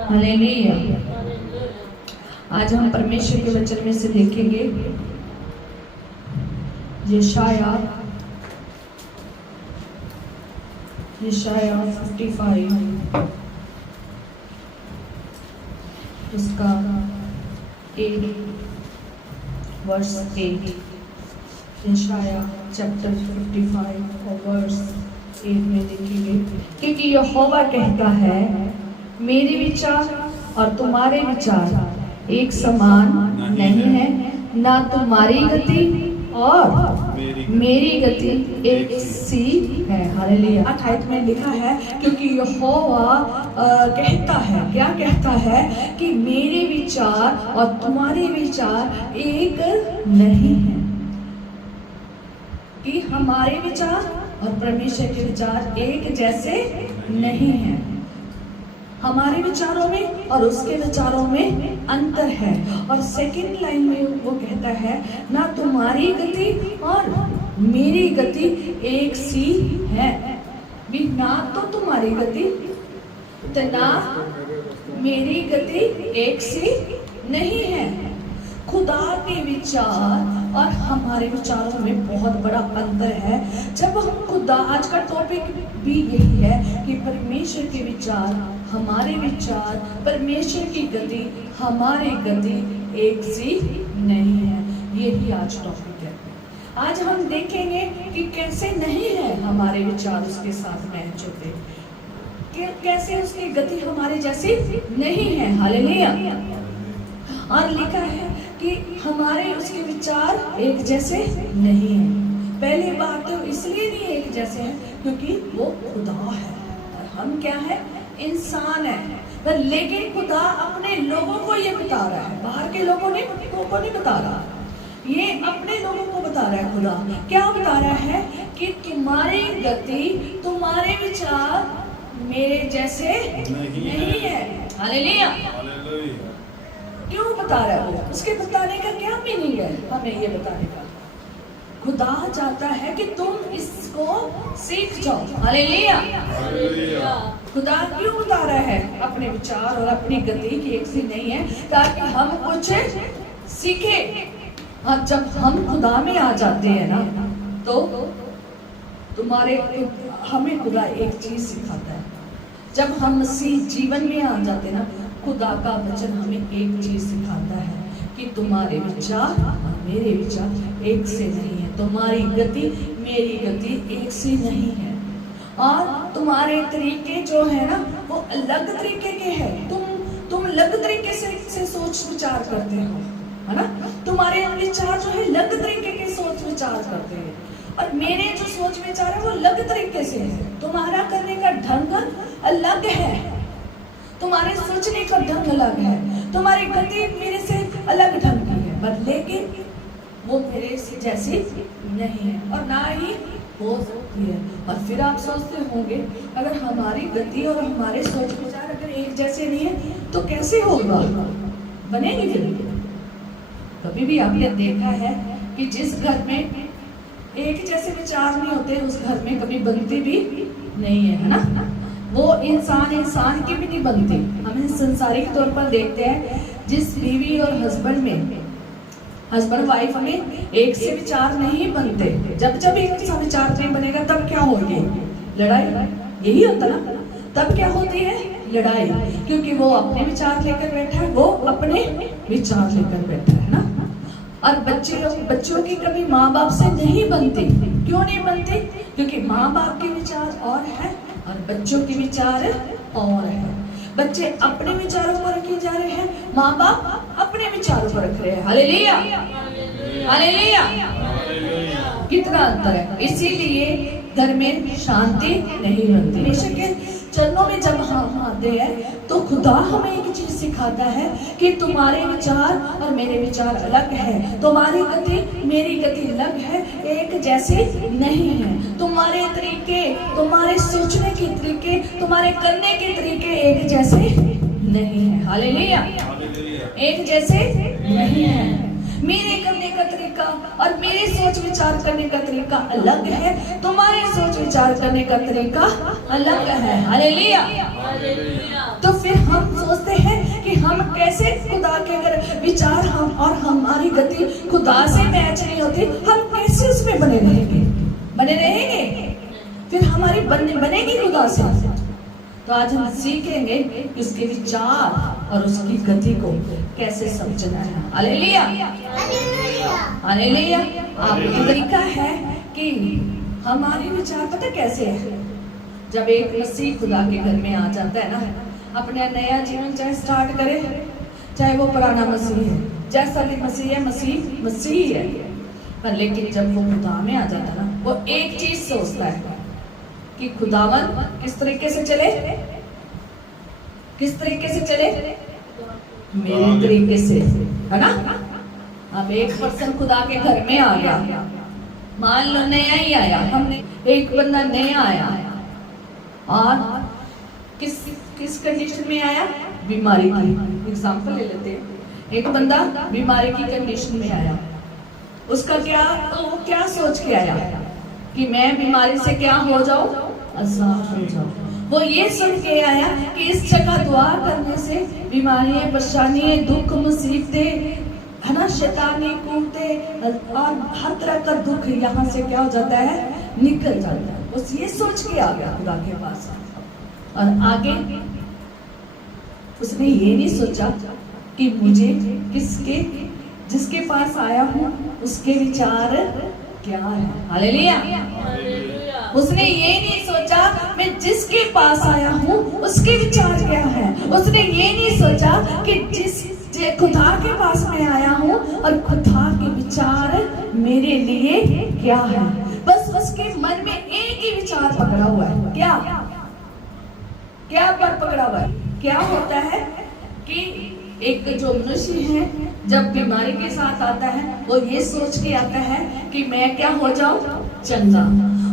Hallelujah. आज हम परमेश्वर के वचन में से देखेंगे यशाया 55 उसका 8 वर्स 8। यशाया चैप्टर 55 और वर्स 8 में देखेंगे, क्योंकि यहोवा कहता है मेरे विचार और तुम्हारे विचार एक समान नहीं है, ना तुम्हारी गति और मेरी गति एक सी है। हालेलुया। 28 में लिखा है, क्योंकि यहोवा कहता है, क्या कहता है कि मेरे विचार और तुम्हारे विचार एक नहीं है, कि हमारे विचार और परमेश्वर के विचार एक जैसे नहीं है। हमारे विचारों में और उसके विचारों में अंतर है। और सेकंड लाइन में वो कहता है, ना तुम्हारी गति और मेरी गति एक सी है। भी ना तो तुम्हारी गति तो ना मेरी गति एक सी नहीं है। खुदा के विचार और हमारे विचारों में बहुत बड़ा अंतर है। जब हम खुदा, आज का टॉपिक भी यही है कि परमेश्वर के विचार, हमारे विचार, परमेश्वर की गति, हमारी गति एक सी नहीं है। यही आज टॉपिक है। आज हम देखेंगे कि कैसे नहीं है हमारे विचार उसके साथ मैच होते, कैसे उसकी गति हमारे जैसी नहीं है। हालेलुया। और लिखा है कि हमारे उसके विचार एक जैसे नहीं है। पहली बात तो इसलिए नहीं एक जैसे हैं क्योंकि वो खुदा है और हम क्या है, इंसान है। पर लेकिन खुदा अपने लोगों को ये बता रहा है, बाहर के लोगों को नहीं बता रहा, ये अपने लोगों को बता रहा है। खुदा क्या बता रहा है कि तुम्हारी गति, तुम्हारे विचार मेरे जैसे नहीं है। हालेलुया। क्यों बता रहा है वो? उसके बताने का क्या मीनिंग है? हमें ये बताने का, खुदा चाहता है कि तुम इसको सीख जाओ। हालेलुया। खुदा क्यों बता रहा है अपने विचार और अपनी गति की एक सी नहीं है? ताकि हम कुछ सीखे। हाँ, जब हम खुदा में आ जाते हैं ना, तो हमें खुदा एक चीज सिखाता है। जब हम मसीह जीवन में आ जाते ना, खुदा का वचन हमें एक चीज सिखाता है कि तुम्हारे विचार और मेरे विचार एक से नहीं है, तुम्हारी गति मेरी गति एक से नहीं है, और तुम्हारे तरीके जो है ना वो अलग तरीके के हैं। तुम अलग तरीके से सोच विचार करते हो, है ना। तुम्हारे विचार जो है अलग तरीके के सोच विचार करते हैं, और मेरे जो सोच विचार है वो अलग तरीके से है। तुम्हारा करने का ढंग अलग है, तुम्हारे सोचने का ढंग अलग है, तुम्हारी गति मेरे से अलग ढंग की है, पर लेकिन वो मेरे से जैसी नहीं है और ना ही हो सकती है। और फिर आप सोचते होंगे, अगर हमारी गति और हमारे सोच विचार अगर एक जैसे नहीं है तो कैसे होगा, बनेगी फिर? कभी भी आपने देखा है कि जिस घर में एक जैसे विचार नहीं होते, उस घर में कभी बनती भी नहीं है ना। वो इंसान की भी नहीं बनती। हम संसारिक तौर पर देखते हैं, जिस बीवी और हस्बैंड वाइफ में एक से विचार नहीं बनते, जब एक सा विचार नहीं बनेगा तब क्या होगी? लड़ाई। यही होता ना, तब क्या होती है? लड़ाई। क्योंकि वो अपने विचार लेकर बैठा है, वो अपने विचार लेकर बैठा है ना। और बच्चों की कभी माँ बाप से नहीं बनती। क्यों नहीं बनती? क्योंकि माँ बाप के विचार और है और बच्चों के विचार और है। बच्चे अपने विचारों को रखे जा रहे हैं, माँ बाप अपने विचारों को रख रहे हैं। हालेलुया। हालेलुया। कितना अंतर है। इसीलिए घर में शांति नहीं बनती। परमेश्वर के चरणों में जब हम आते हैं तो खुदा हमें एक चीज सिखाता है कि तुम्हारे विचार और मेरे विचार अलग है, तुम्हारी गति मेरी गति अलग है, एक जैसे नहीं है। तुम्हारे तरीके, तुम्हारे सोचने के तरीके, तुम्हारे करने के तरीके एक जैसे नहीं है। हालेलुया। एक जैसे नहीं है। मेरे करने का तरीका और मेरे सोच विचार करने का तरीका अलग है, तुम्हारे सोच विचार करने का तरीका अलग है। हालेलुया। तो फिर हम सोचते हमारी गति खुदा से मैच नहीं होती, हम कैसे उसमें बने रहेंगे? बने रहेंगे? फिर हमारी बनेगी खुदा से। तो आज हम सीखेंगे कि उसके विचार और उसकी गति को कैसे समझना है। Hallelujah, hallelujah. आपको तरीका है कि हमारे विचार पता कैसे है? जब एक मसीह खुदा के घर में आ जाता है ना, अपने नया जीवन चाहे स्टार्ट करे, चाहे वो पुराना मसीह है, जैसा भी मसीह है, मसीह है, पर लेकिन जब वो खुदा में आ जाता है ना, वो एक चीज सोचता है कि खुदावन किस तरीके से चले, किस तरीके से चले, मेरे तरीके से, है ना। अब एक पर्सन खुदा के घर में आ गया, मान लो नया ही आया, हमने एक बंदा नया आया और किस कंडीशन में आया? बीमारी की एग्जांपल ले लेते हैं। एक बंदा बीमारी की कंडीशन में आया, उसका क्या, तो वो क्या सोच के आया कि मैं बीमारी से क्या हो जाऊं, आजाद हो जाऊं। वो ये सुन के आया कि इस जगह दुआ करने से बीमारियां, परेशानियां, दुख, मुसीबतें, है ना, शैतानी कूदते और हर तरह का दुख यहाँ से क्या हो जाता है, निकल जाता है। बस ये सोच के आ गया खुदा के पास। और आगे उसने ये नहीं सोचा कि मुझे जिसके पास आया हूँ उसके विचार क्या है। हालेलुया। उसने ये नहीं सोचा मैं जिसके पास आया हूँ उसके विचार क्या है। उसने ये नहीं सोचा कि जिस खुदा के पास मैं आया हूँ और खुदा के विचार मेरे लिए क्या है। बस उसके मन में एक ही विचार पकड़ा हुआ है। क्या पर पकड़ा हुआ है? क्या होता है कि एक जो मनुष्य है जब बीमारी के साथ आता है, वो ये सोच के आता है कि मैं क्या हो जाऊं, चंगा।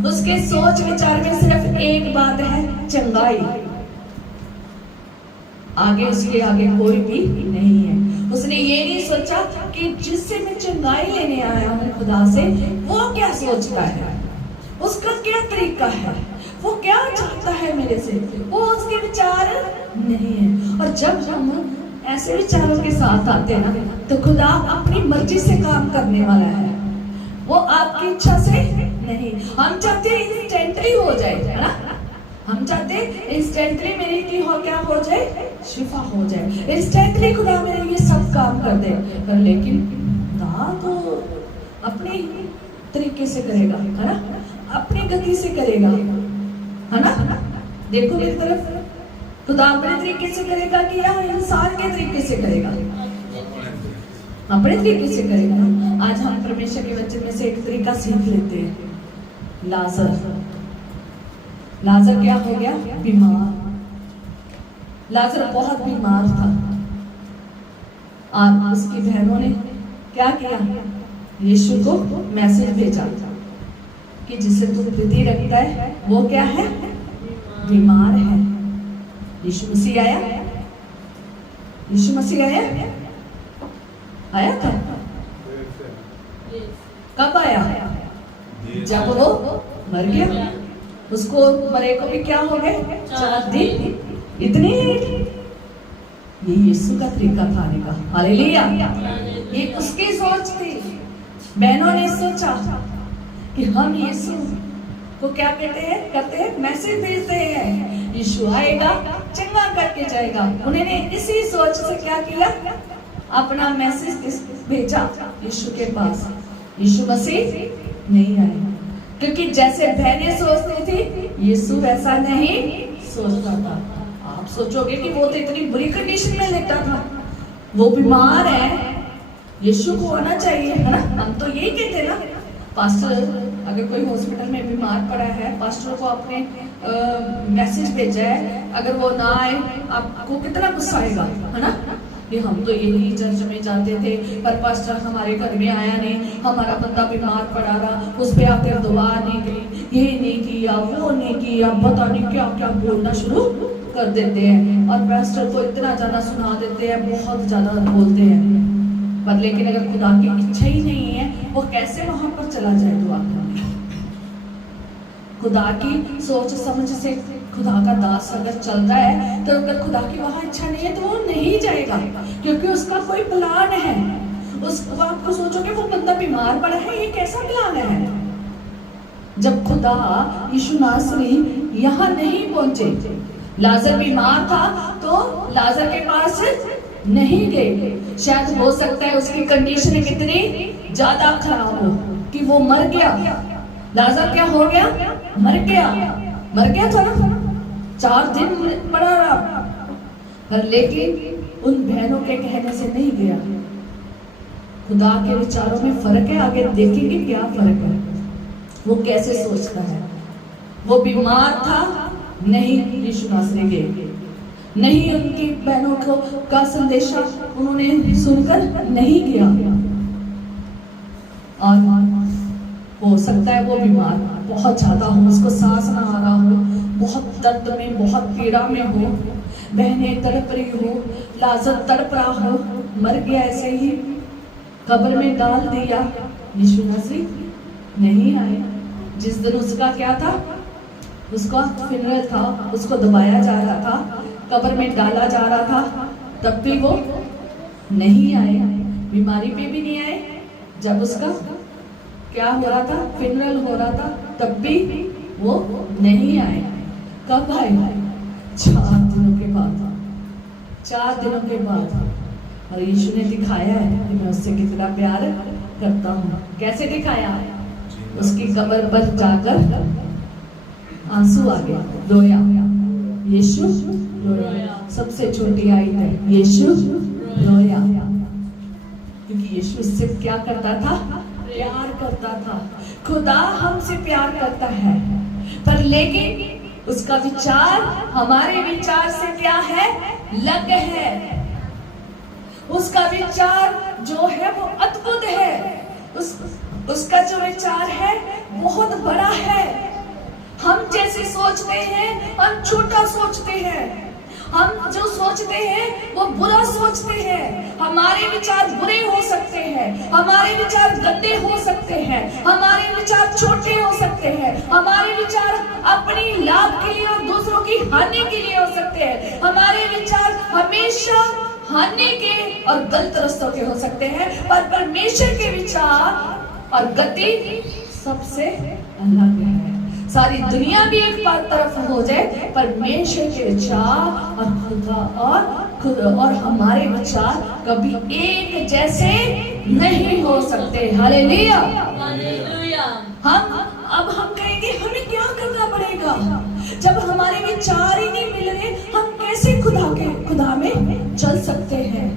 उसके सोच विचार में सिर्फ एक बात है, चंगाई। आगे उसके आगे कोई भी नहीं है। उसने ये नहीं सोचा कि जिससे मैं चंगाई लेने आया हूँ खुदा से, वो क्या सोचता है, उसका क्या तरीका है, वो क्या चाहता है मेरे से, वो उसके विचार नहीं है। और जब हम ऐसे विचारों के साथ आते हैं ना, तो खुदा अपनी मर्जी से काम करने वाला है, वो आपकी इच्छा से नहीं। हम चाहते हैं इंस्टेंटली हो जाए, है ना, हम चाहते हैं इंस्टेंटली मेरी की हो क्या हो जाए, शिफा हो जाए, इंस्टेंटली खुदा मेरे लिए सब काम कर दे। पर लेकिन खुदा तो अपने तरीके से करेगा, है ना, अपनी गति से करेगा, है ना। देखो मेरी तरफ, खुदा अपने तरीके से करेगा कि या इंसान के तरीके से करेगा? अपने तरीके से करेगा। आज हम परमेश्वर के वचन में से एक तरीका सीख लेते हैं। लाजर क्या हो गया, बीमार। लाजर बहुत बीमार था और उसकी बहनों ने क्या किया, यीशु को मैसेज भेजा कि जिसे तू प्रीति रखता है वो क्या है, बीमार है। यीशु मसीह आया, यीशु मसीह आया था। कब आया? जब वो मर गया। उसको मरे को भी क्या हो गए, 4 दिन। इतनी लेट? ये यीशु का तरीका था आने का। हालेलुया। ये उसकी सोच थी। बहनों ने सोचा कि हम यीशु को क्या करते हैं, मैसेज भेजते हैं, यीशु आएगा, चंगा करके जाएगा। उन्होंने इसी सोच से क्या किया, अपना मैसेज भेजा यीशु के पास। यीशु मसीह नहीं आए, क्योंकि जैसे बहनें सोचती थी, यीशु वैसा नहीं सोचता था। आप सोचोगे कि वो तो इतनी बुरी कंडीशन में लेटा था, वो बीमार है, यीशु को आना चाहिए, है ना। हम तो यही कहते हैं ना, पास्टर अगर कोई हॉस्पिटल में बीमार पड़ा है, पास्टर को आपने मैसेज भेजा है, अगर वो ना आए आपको कितना गुस्सा आएगा, है ना। कि हम तो यही चर्च में जाते थे, पर पास्टर हमारे घर में आया नहीं, हमारा बंदा बीमार पड़ा रहा, उस पर आकर दुआ नहीं की, ये नहीं किया, वो नहीं किया, पता नहीं क्या क्या बोलना शुरू कर देते हैं और पास्टर को इतना ज्यादा सुना देते हैं, बहुत ज्यादा बोलते हैं। पर लेकिन अगर खुदा की इच्छा ही नहीं है, वो कैसे वहां पर चला जाए दुआ करने? खुदा की सोच समझ से खुदा का दास अगर चल रहा है, तो अगर खुदा की वहां इच्छा नहीं है तो वो नहीं जाएगा, क्योंकि उसका कोई प्लान है, उस बात को सोचोगे वो बंदा बीमार पड़ा है, ये कैसा प्लान है। जब खुदा यीशु नासरी यहाँ नहीं पहुंचे, लाजर बीमार था तो लाजर के पास नहीं गए। शायद हो सकता है उसकी कंडीशन कितनी ज्यादा खराब हो कि वो मर गया। लाजर क्या हो गया? मर गया था ना, 4 दिन पड़ा रहा, पर लेकिन उन बहनों के कहने से नहीं गया। खुदा के विचारों में फर्क है, आगे देखेंगे क्या फर्क है, वो कैसे सोचता है। वो बीमार था, नहीं यीशु नासरी गए, नहीं उनकी बहनों को का संदेशा उन्होंने सुनकर नहीं किया। और हो सकता है वो बीमार बहुत ज्यादा हो, उसको सांस ना आ रहा हो, बहुत दर्द में, बहुत पीड़ा में हो, बहनें तड़प रही हो, लाजर तड़प रहा हो, मर गया ऐसे ही, कब्र में डाल दिया। यीशु नासरी नहीं आए। जिस दिन उसका क्या था, उसका फिनरल था, उसको दबाया जा रहा था, कब्र में डाला जा रहा था, तब भी वो नहीं आए। बीमारी पे भी नहीं आए। जब उसका क्या हो रहा था, फिनरल हो रहा था, तब भी वो नहीं आए। कब आए? 4 दिनों के बाद। 4 दिनों के बाद। और यीशु ने दिखाया है कि मैं उससे कितना प्यार करता हूँ। कैसे दिखाया? उसकी कब्र पर जाकर आंसू आ गया, रोया। यीशु रोया। सबसे छोटी आयत है, यीशु रोया, क्योंकि यीशु इससे क्या करता था? प्यार करता था। खुदा हमसे प्यार करता है, पर लेकिन उसका विचार हमारे विचार से क्या है? अलग है। उसका विचार जो है वो अद्भुत है। उसका जो विचार है बहुत बड़ा है। हम जैसे सोचते हैं, हम छोटा सोचते हैं। हम जो सोचते हैं वो बुरा सोचते हैं। हमारे विचार बुरे हो सकते हैं, हमारे विचार गंदे हो सकते हैं, हमारे विचार छोटे हो सकते हैं, हमारे विचार अपनी लाभ के लिए और दूसरों की हानि के लिए हो सकते हैं। हमारे विचार हमेशा हानि के और गलत रास्तों के हो सकते हैं, पर परमेश्वर के विचार और गति सबसे अलग है। सारी दुनिया भी एक तरफ हो जाए, परमेश्वर के विचार और खुदा और हमारे विचार कभी एक जैसे नहीं हो सकते। हालेलुया। हम कहेंगे हमें क्या करना पड़ेगा जब हमारे विचार ही नहीं मिल रहे, हम कैसे खुदा में चल सकते हैं।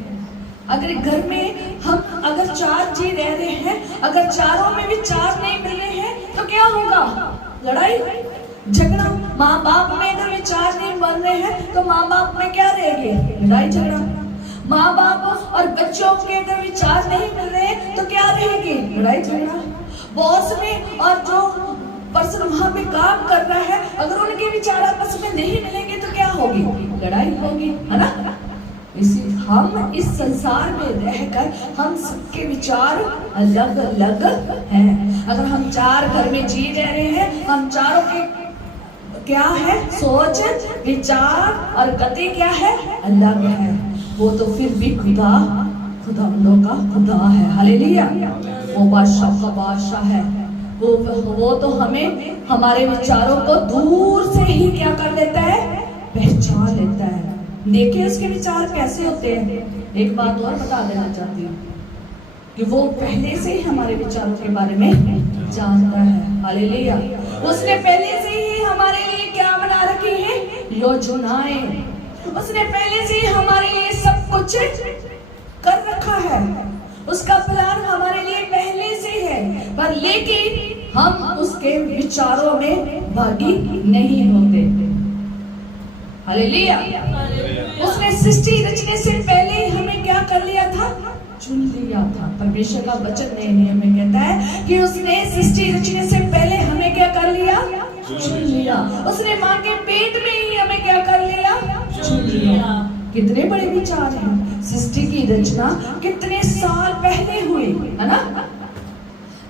अगर घर में हम अगर 4 जी रह रहे हैं, अगर चारों में विचार नहीं मिल रहे हैं तो क्या होगा? लड़ाई झगड़ा। माँ बाप में अगर विचार नहीं बन रहे हैं तो माँ बाप में क्या रहेगी? लड़ाई झगड़ा। माँ बाप और बच्चों के अगर विचार नहीं मिल रहे तो क्या रहेगी? लड़ाई झगड़ा। बॉस में और जो पर्सन वहां पे काम कर रहा है, अगर उनके विचार आपस में नहीं मिलेंगे तो क्या होगी? लड़ाई होगी, है ना। हम इस संसार में रहकर हम सबके विचार अलग अलग हैं। अगर हम 4 घर में जी रहे हैं, हम चारों के क्या है? सोच, विचार और गति क्या है? अलग है। वो तो फिर भी खुदावंदों का खुदा है। हालेलुया। वो बादशाह का बादशाह है। वो तो हमें हमारे विचारों को दूर से ही क्या कर लेता है? पहचान लेता है। देखिए उसके विचार कैसे होते हैं। एक बात और बता देना चाहती हूँ कि वो पहले से ही हमारे विचारों के बारे में जानता है। हालेलुया। उसने पहले से ही हमारे लिए क्या बना रखी है? योजनाएं। उसने पहले से ही हमारे लिए सब कुछ कर रखा है। उसका प्लान हमारे लिए पहले से है, पर लेकिन हम उसके विचारों में भागी नहीं होते। हालेलुया। उसने सृष्टि रचने से पहले हमें क्या कर लिया था? चुन लिया था। परमेश्वर का वचन नए नियम में कहता है कि उसने सृष्टि रचने से पहले हमें क्या कर लिया? चुन लिया। उसने माँ के पेट में ही हमें क्या कर लिया? चुन लिया। कितने बड़े विचार हैं। सृष्टि की रचना कितने साल पहले हुई, है ना।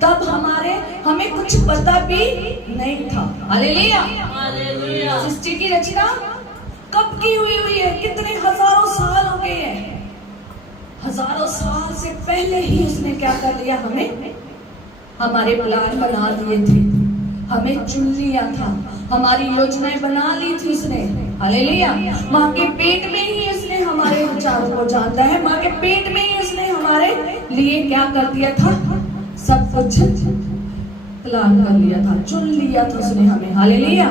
तब हमें कुछ पता भी नहीं था। हालेलुया। सृष्टि की रचना कब की हुई है? कितने हजारों साल हो गए हैं। हजारों साल से पहले पहले ही उसने क्या कर लिया, हमें हमारे प्लान बना दिए थे, हमें चुन लिया था, हमारी योजनाएं बना ली थी उसने। हालेलुया। माँ के पेट में ही उसने हमारे विचारों को जानता है, माँ के पेट में ही उसने हमारे लिए क्या कर दिया था, सब कुछ प्लान कर लिया था, चुन लिया था उसने हमें। हालेलुया।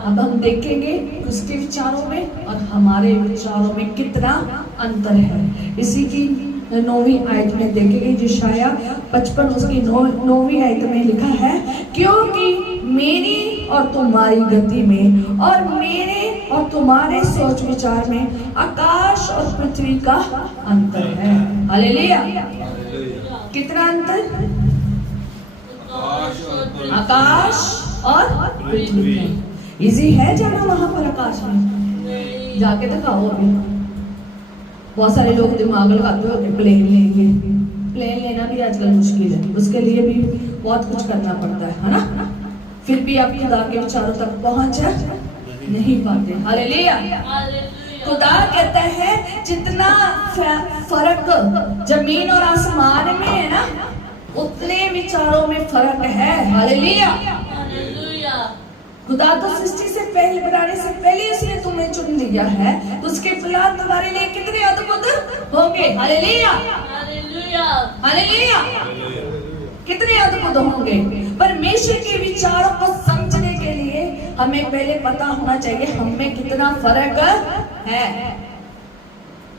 अब हम देखेंगे उसके विचारों में और हमारे विचारों में कितना अंतर है। इसी की 9वीं आयत में देखेंगे, यशाया 55 उसकी 9वीं आयत में लिखा है, क्योंकि मेरी और तुम्हारी गति में और मेरे और तुम्हारे सोच विचार में आकाश और पृथ्वी का अंतर है। हालेलुया। कितना अंतर? आकाश और पृथ्वी में। इजी है जाना वहां पर आकाश में? जाके दिखाओ। अभी बहुत सारे लोग दिमाग लगाते हो प्लेन लेंगे, प्लेन लेना भी आजकल मुश्किल है, उसके लिए भी बहुत कुछ करना पड़ता है ना, फिर भी आप खुदा के विचारों तक पहुंच नहीं पाते। हालेलुया। खुदा कहता है जितना फर्क जमीन और आसमान में है ना, उतने विचारों में फर्क है। हालेलुया। खुदा तो सृष्टि से पहले, बनाने से पहले उसने तुम्हें चुन लिया है, उसके प्लान तुम्हारे लिए कितने अद्भुत होंगे। हालेलुया। हालेलुया। कितने अद्भुत होंगे। परमेश्वर के विचारों को समझने के लिए हमें पहले पता होना चाहिए हमें कितना फर्क है।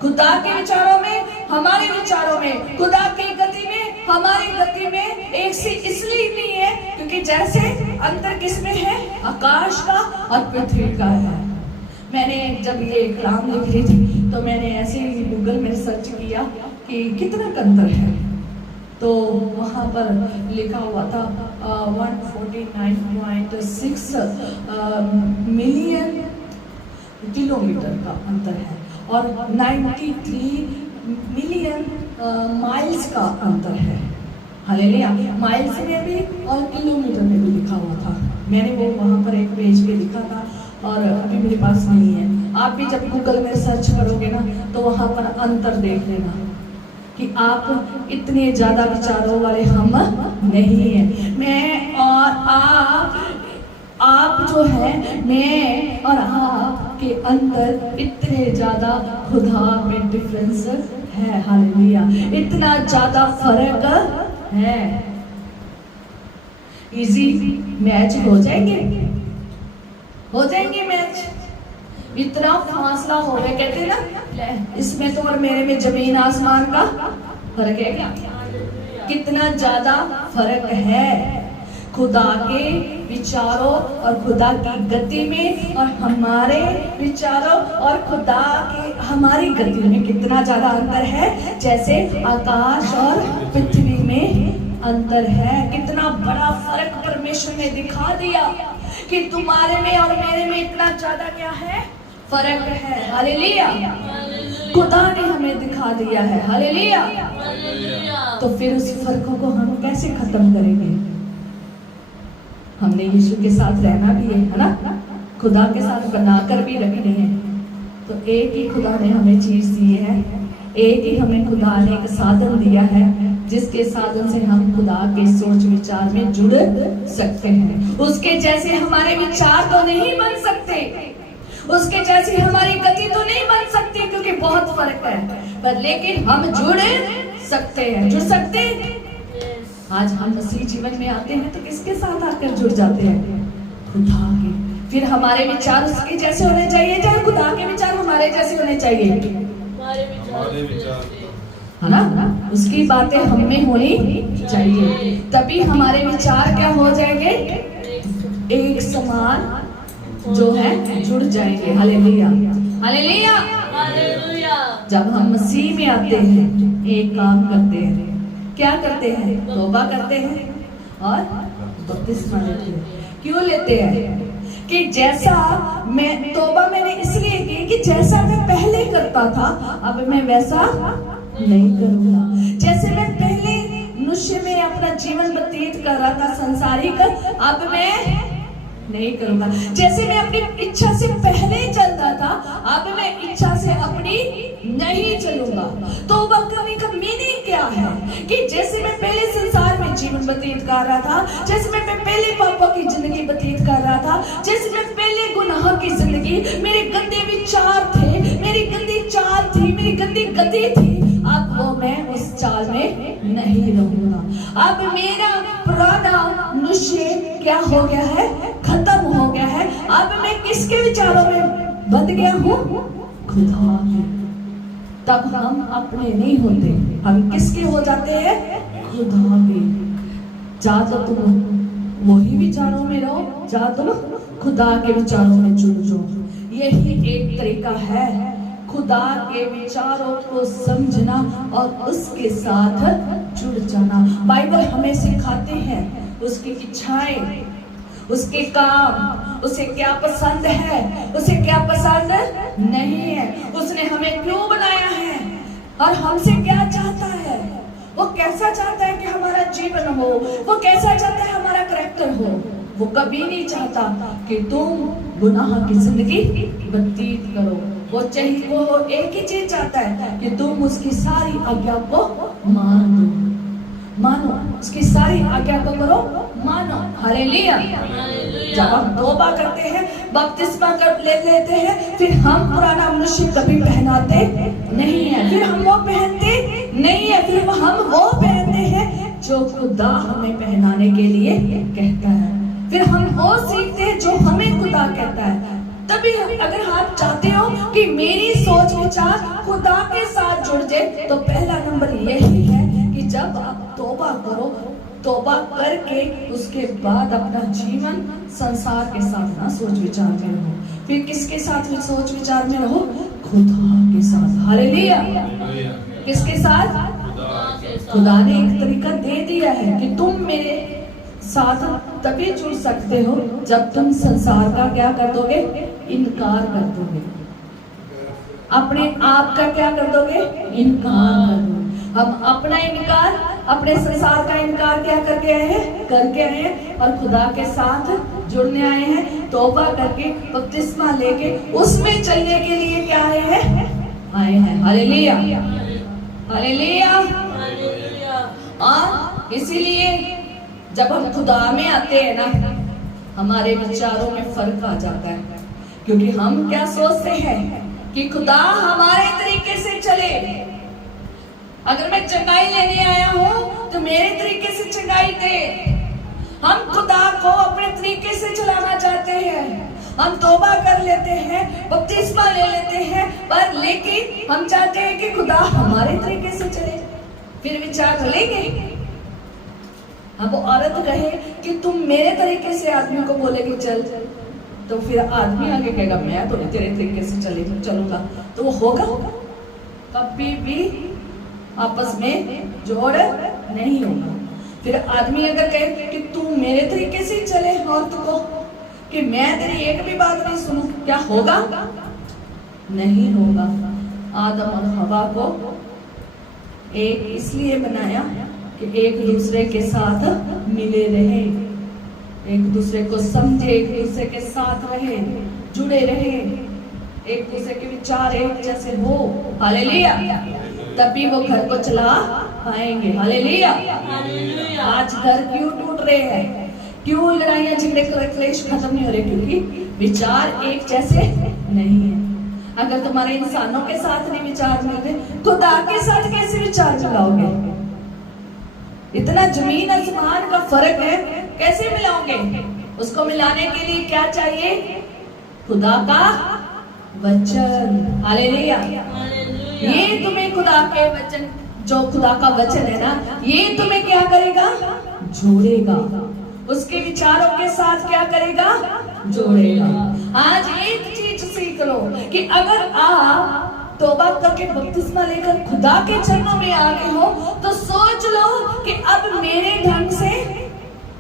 खुदा के विचारों में, हमारे विचारों में, खुदा की गति में, हमारी गति में एक सी इसलिए नहीं है क्योंकि जैसे अंतर किसमें है, आकाश का और पृथ्वी का है। मैंने जब ये कलाम लिख रही थी तो मैंने ऐसे ही गूगल में सर्च किया कि कितना अंतर है, तो वहाँ पर लिखा हुआ था 149.6 मिलियन किलोमीटर का अंतर है और 93 मिलियन माइल्स का अंतर है। हालेलुया। माइल्स में भी और किलोमीटर में भी लिखा हुआ था। मैंने वो वहाँ पर एक पेज पे लिखा था और अभी मेरे पास नहीं है। आप भी जब गूगल में सर्च करोगे ना तो वहाँ पर अंतर देख लेना कि आप इतने ज्यादा विचारों वाले हम नहीं हैं। मैं और आप जो है, मैं और आप के अंदर इतने ज्यादा खुदा में डिफरेंस है। हालेलुया। इतना ज्यादा फर्क है। इजी मैच हो जाएंगे, हो जाएंगे मैच। इतना फासला हो गया, कहते ना इसमें तो और मेरे में जमीन आसमान का फर्क है क्या? कितना ज्यादा फर्क है खुदा के विचारों और खुदा की गति में और हमारे विचारों और खुदा के हमारी गति में कितना ज्यादा अंतर है। जैसे आकाश और पृथ्वी में अंतर है। कितना बड़ा फर्क परमेश्वर ने दिखा दिया कि तुम्हारे में और मेरे में इतना ज्यादा क्या है, फर्क है। हालेलुया। खुदा ने हमें दिखा दिया है। हालेलुया। तो फिर उस फर्कों को हम कैसे खत्म करेंगे? हमने यीशु के साथ रहना भी है ना, खुदा के साथ बनाकर भी रखने हैं। तो एक ही खुदा ने हमें चीज दी है, एक ही हमें खुदा ने एक साधन दिया है जिसके साधन से हम खुदा के सोच विचार में जुड़ सकते हैं। उसके जैसे हमारे विचार तो नहीं बन सकते, उसके जैसी हमारी गति तो नहीं बन सकती क्योंकि बहुत फर्क है, पर लेकिन हम जुड़ सकते हैं। जुड़ सकते हैं। आज हम मसीह जीवन में आते हैं तो किसके साथ आकर जुड़ जाते हैं? खुदा के। फिर हमारे विचार उसके जैसे होने चाहिए, चाहे खुदा के विचार हमारे जैसे होने चाहिए। हमारे विचार है ना, उसकी बातें हम में होनी चाहिए, तभी हमारे विचार क्या हो जाएंगे, एक समान जो है जुड़ जाएंगे। हालेलुया। हालेलुया। जब हम मसीह में आते हैं एक काम करते हैं। क्या करते हैं? तौबा करते हैं और बपतिस्मा लेते हैं। क्यों लेते हैं? कि जैसा मैं तौबा मैंने इसलिए की कि जैसा मैं पहले करता था अब मैं वैसा नहीं करूंगा। जैसे मैं पहले नशे में अपना जीवन व्यतीत कर रहा था संसारिक, अब मैं नहीं करूंगा। जैसे मैं अपनी इच्छा से पहले चलता था अब मैं इच्छा से अपनी नहीं चलूंगा। तौबा करने का मीनिंग है कि जैसे मैं पहले संसार में जीवन व्यतीत कर रहा था, जैसे मैं पहले पापा की जिंदगी व्यतीत कर रहा था, जैसे मैं पहले गुनाह की जिंदगी, मेरे गंदे विचार थे, मेरी गंदी चाल थी, मेरी गंदी गति थी, अब वो मैं उस चाल में नहीं रहूंगा। अब मेरा पुराना मनुष्य क्या हो गया है, खत्म हो गया है। अब मैं किसके विचारों में बंध गया हूँ, खुदा के। तब हम अपने नहीं होते, हम किसके हो जाते हैं, खुदा के। जा तो तुम वही विचारों में रहो, जा तुम खुदा के विचारों में जुड़ जाओ। यही एक तरीका है खुदा के विचारों को समझना और उसके साथ जुड़ जाना। बाइबल हमें सिखाते हैं उसकी इच्छाएं, उसके काम, उसे क्या पसंद है, उसे क्या पसंद नहीं है, उसने हमें क्यों बनाया है और हमसे क्या चाहता है। वो कैसा चाहता है कि हमारा जीवन हो, वो कैसा चाहता है हमारा करैक्टर हो। वो कभी नहीं चाहता कि तुम गुनाह की जिंदगी व्यतीत करो। वो चाहिए, वो एक ही चीज चाहता है कि तुम उसकी सारी आज्ञा को मानो, उसकी सारी आज्ञा को करो, मानो। हालेलुया। जब हम तौबा करते हैं, बपतिस्मा कर लेते हैं, फिर हम पुराना मनुष्य कभी पहनाते नहीं है, फिर हम वो पहनते नहीं है, फिर हम वो पहनते हैं जो खुदा हमें पहनाने के लिए कहता है। फिर हम वो सीखते हैं जो हमें खुदा कहता है। तभी अगर आप चाहते हो कि मेरी सोच विचार खुदा के साथ जुड़ जाए, तो पहला नंबर यही है कि जब आप तौबा करो, तौबा करके उसके बाद अपना जीवन संसार के साथ ना सोच विचार में रहो। फिर किसके साथ सोच विचार में रहो, खुदा के साथ। हालेलुया। किसके साथ, खुदा ने एक तरीका दे दिया है कि तुम मेरे साथ तभी जुड़ सकते हो जब तुम संसार का क्या कर दोगे, इनकार कर दोगे, अपने आप का क्या कर दोगे, इनकार कर दोगे। हम अपना इनकार, अपने संसार का इनकार क्या करके आए हैं, करके आए हैं, और खुदा के साथ जुड़ने आए हैं। तौबा करके बपतिस्मा लेके उसमें चलने के लिए क्या आए हैं। Hallelujah, hallelujah. और इसीलिए जब हम खुदा में आते हैं ना, हमारे विचारों में फर्क आ जाता है, क्योंकि हम क्या सोचते हैं कि खुदा हमारे तरीके से चले। अगर मैं चंगाई लेने आया हूं तो मेरे तरीके से चंगाई दे। हम खुदा को अपने तरीके से चलाना चाहते हैं। हम तौबा कर लेते हैं, बपतिस्मा ले लेते हैं, पर लेकिन हम चाहते हैं कि खुदा हमारे तरीके से चले। फिर विचार चलेंगे। अब वो औरत कहे कि तुम मेरे तरीके से आदमी को बोलेगी चल, तो फिर आदमी आगे कहेगा मैं तो तेरे तरीके से चलूंगा, तो वो होगा कभी भी आपस में जोड़ नहीं होगा। फिर आदमी अगर कहे कि तू मेरे तरीके से चले औरत को, कि मैं तेरी एक भी बात नहीं सुनूं, क्या होगा, नहीं होगा। आदम और हवा को एक इसलिए बनाया कि एक दूसरे के साथ मिले रहे, एक दूसरे को समझे, एक दूसरे के साथ रहे, जुड़े रहे, एक दूसरे के विचार एक जैसे हो। हालेलुया। तभी वो घर को चला पाएंगे। हालेलुया। आज घर क्यों टूट रहे हैं, क्यों लड़ाइयां झगड़े क्लेश खत्म नहीं हो रहे, क्योंकि विचार एक जैसे नहीं है। अगर तुम्हारे इंसानों के साथ नहीं विचार मिल रहे, खुदा के साथ कैसे विचार मिलाओगे? इतना जमीन आसमान का फर्क है, कैसे मिलाओगे? उसको मिलाने के लिए क्या चाहिए? खुदा का वचन। हालेलुया। ये तुम्हें खुदा के वचन, जो खुदा का वचन है ना, ये तुम्हें क्या करेगा, जोड़ेगा, उसके विचारों के साथ क्या करेगा, जोड़ेगा। आज एक चीज सीख लो कि अगर आप तौबा करके बपतिस्मा लेकर खुदा के चरणों में आ गए हो, तो सोच लो कि अब मेरे ढंग से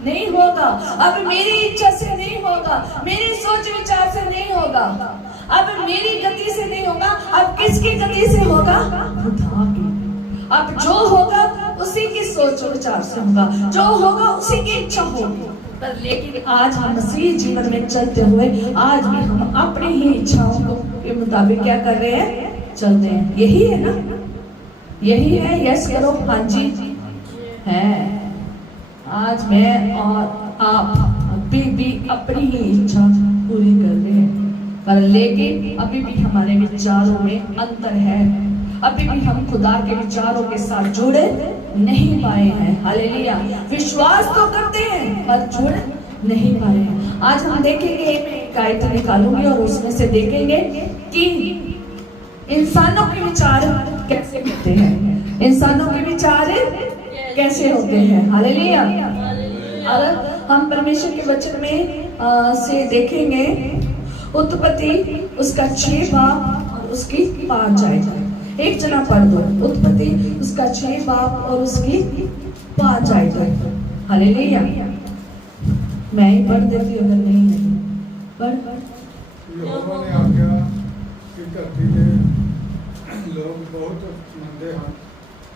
नहीं होगा, अब मेरी इच्छा से नहीं होगा, मेरी सोच विचार से नहीं होगा, अब मेरी गति से नहीं होगा, अब किसकी गति से होगा, खुदा की। अब जो होगा उसी की सोच विचार से होगा, जो होगा उसी की इच्छा होगी। पर लेकिन आज हम मसीह जीवन में चलते हुए आज भी हम अपनी ही इच्छाओं को के मुताबिक क्या कर रहे हैं, चलते हैं। यही है ना, यही है, यस करो, हाँ जी है। आज मैं और आप अभी भी अपनी ही इच्छा पूरी कर रहे हैं, पर लेकिन अभी भी हमारे विचारों में अंतर है, अभी भी हम खुदा के विचारों के साथ जुड़े नहीं पाए हैं। हालेलुया। विश्वास तो करते हैं पर जुड़ नहीं पाए हैं। आज हम देखेंगे, मैं एक आयत निकालूंगी और उसमें से देखेंगे कि इंसानों के विचार कैसे होते हैं, इंसानों के विचार कैसे होते हैं। हालेलुया। और हम परमेश्वर के वचन में से देखेंगे उत्पत्ति उसका 6 बाब और उसकी 5 आयत। एक जना पढ़ दो, उत्पत्ति उसका 6 बाब और उसकी 5 आयत। हालेलुया। मैं ही पढ़ देती हूँ, अगर नहीं पढ़। यहोवा ने आज्ञा कि धरती के लोग बहुत मंदे हैं।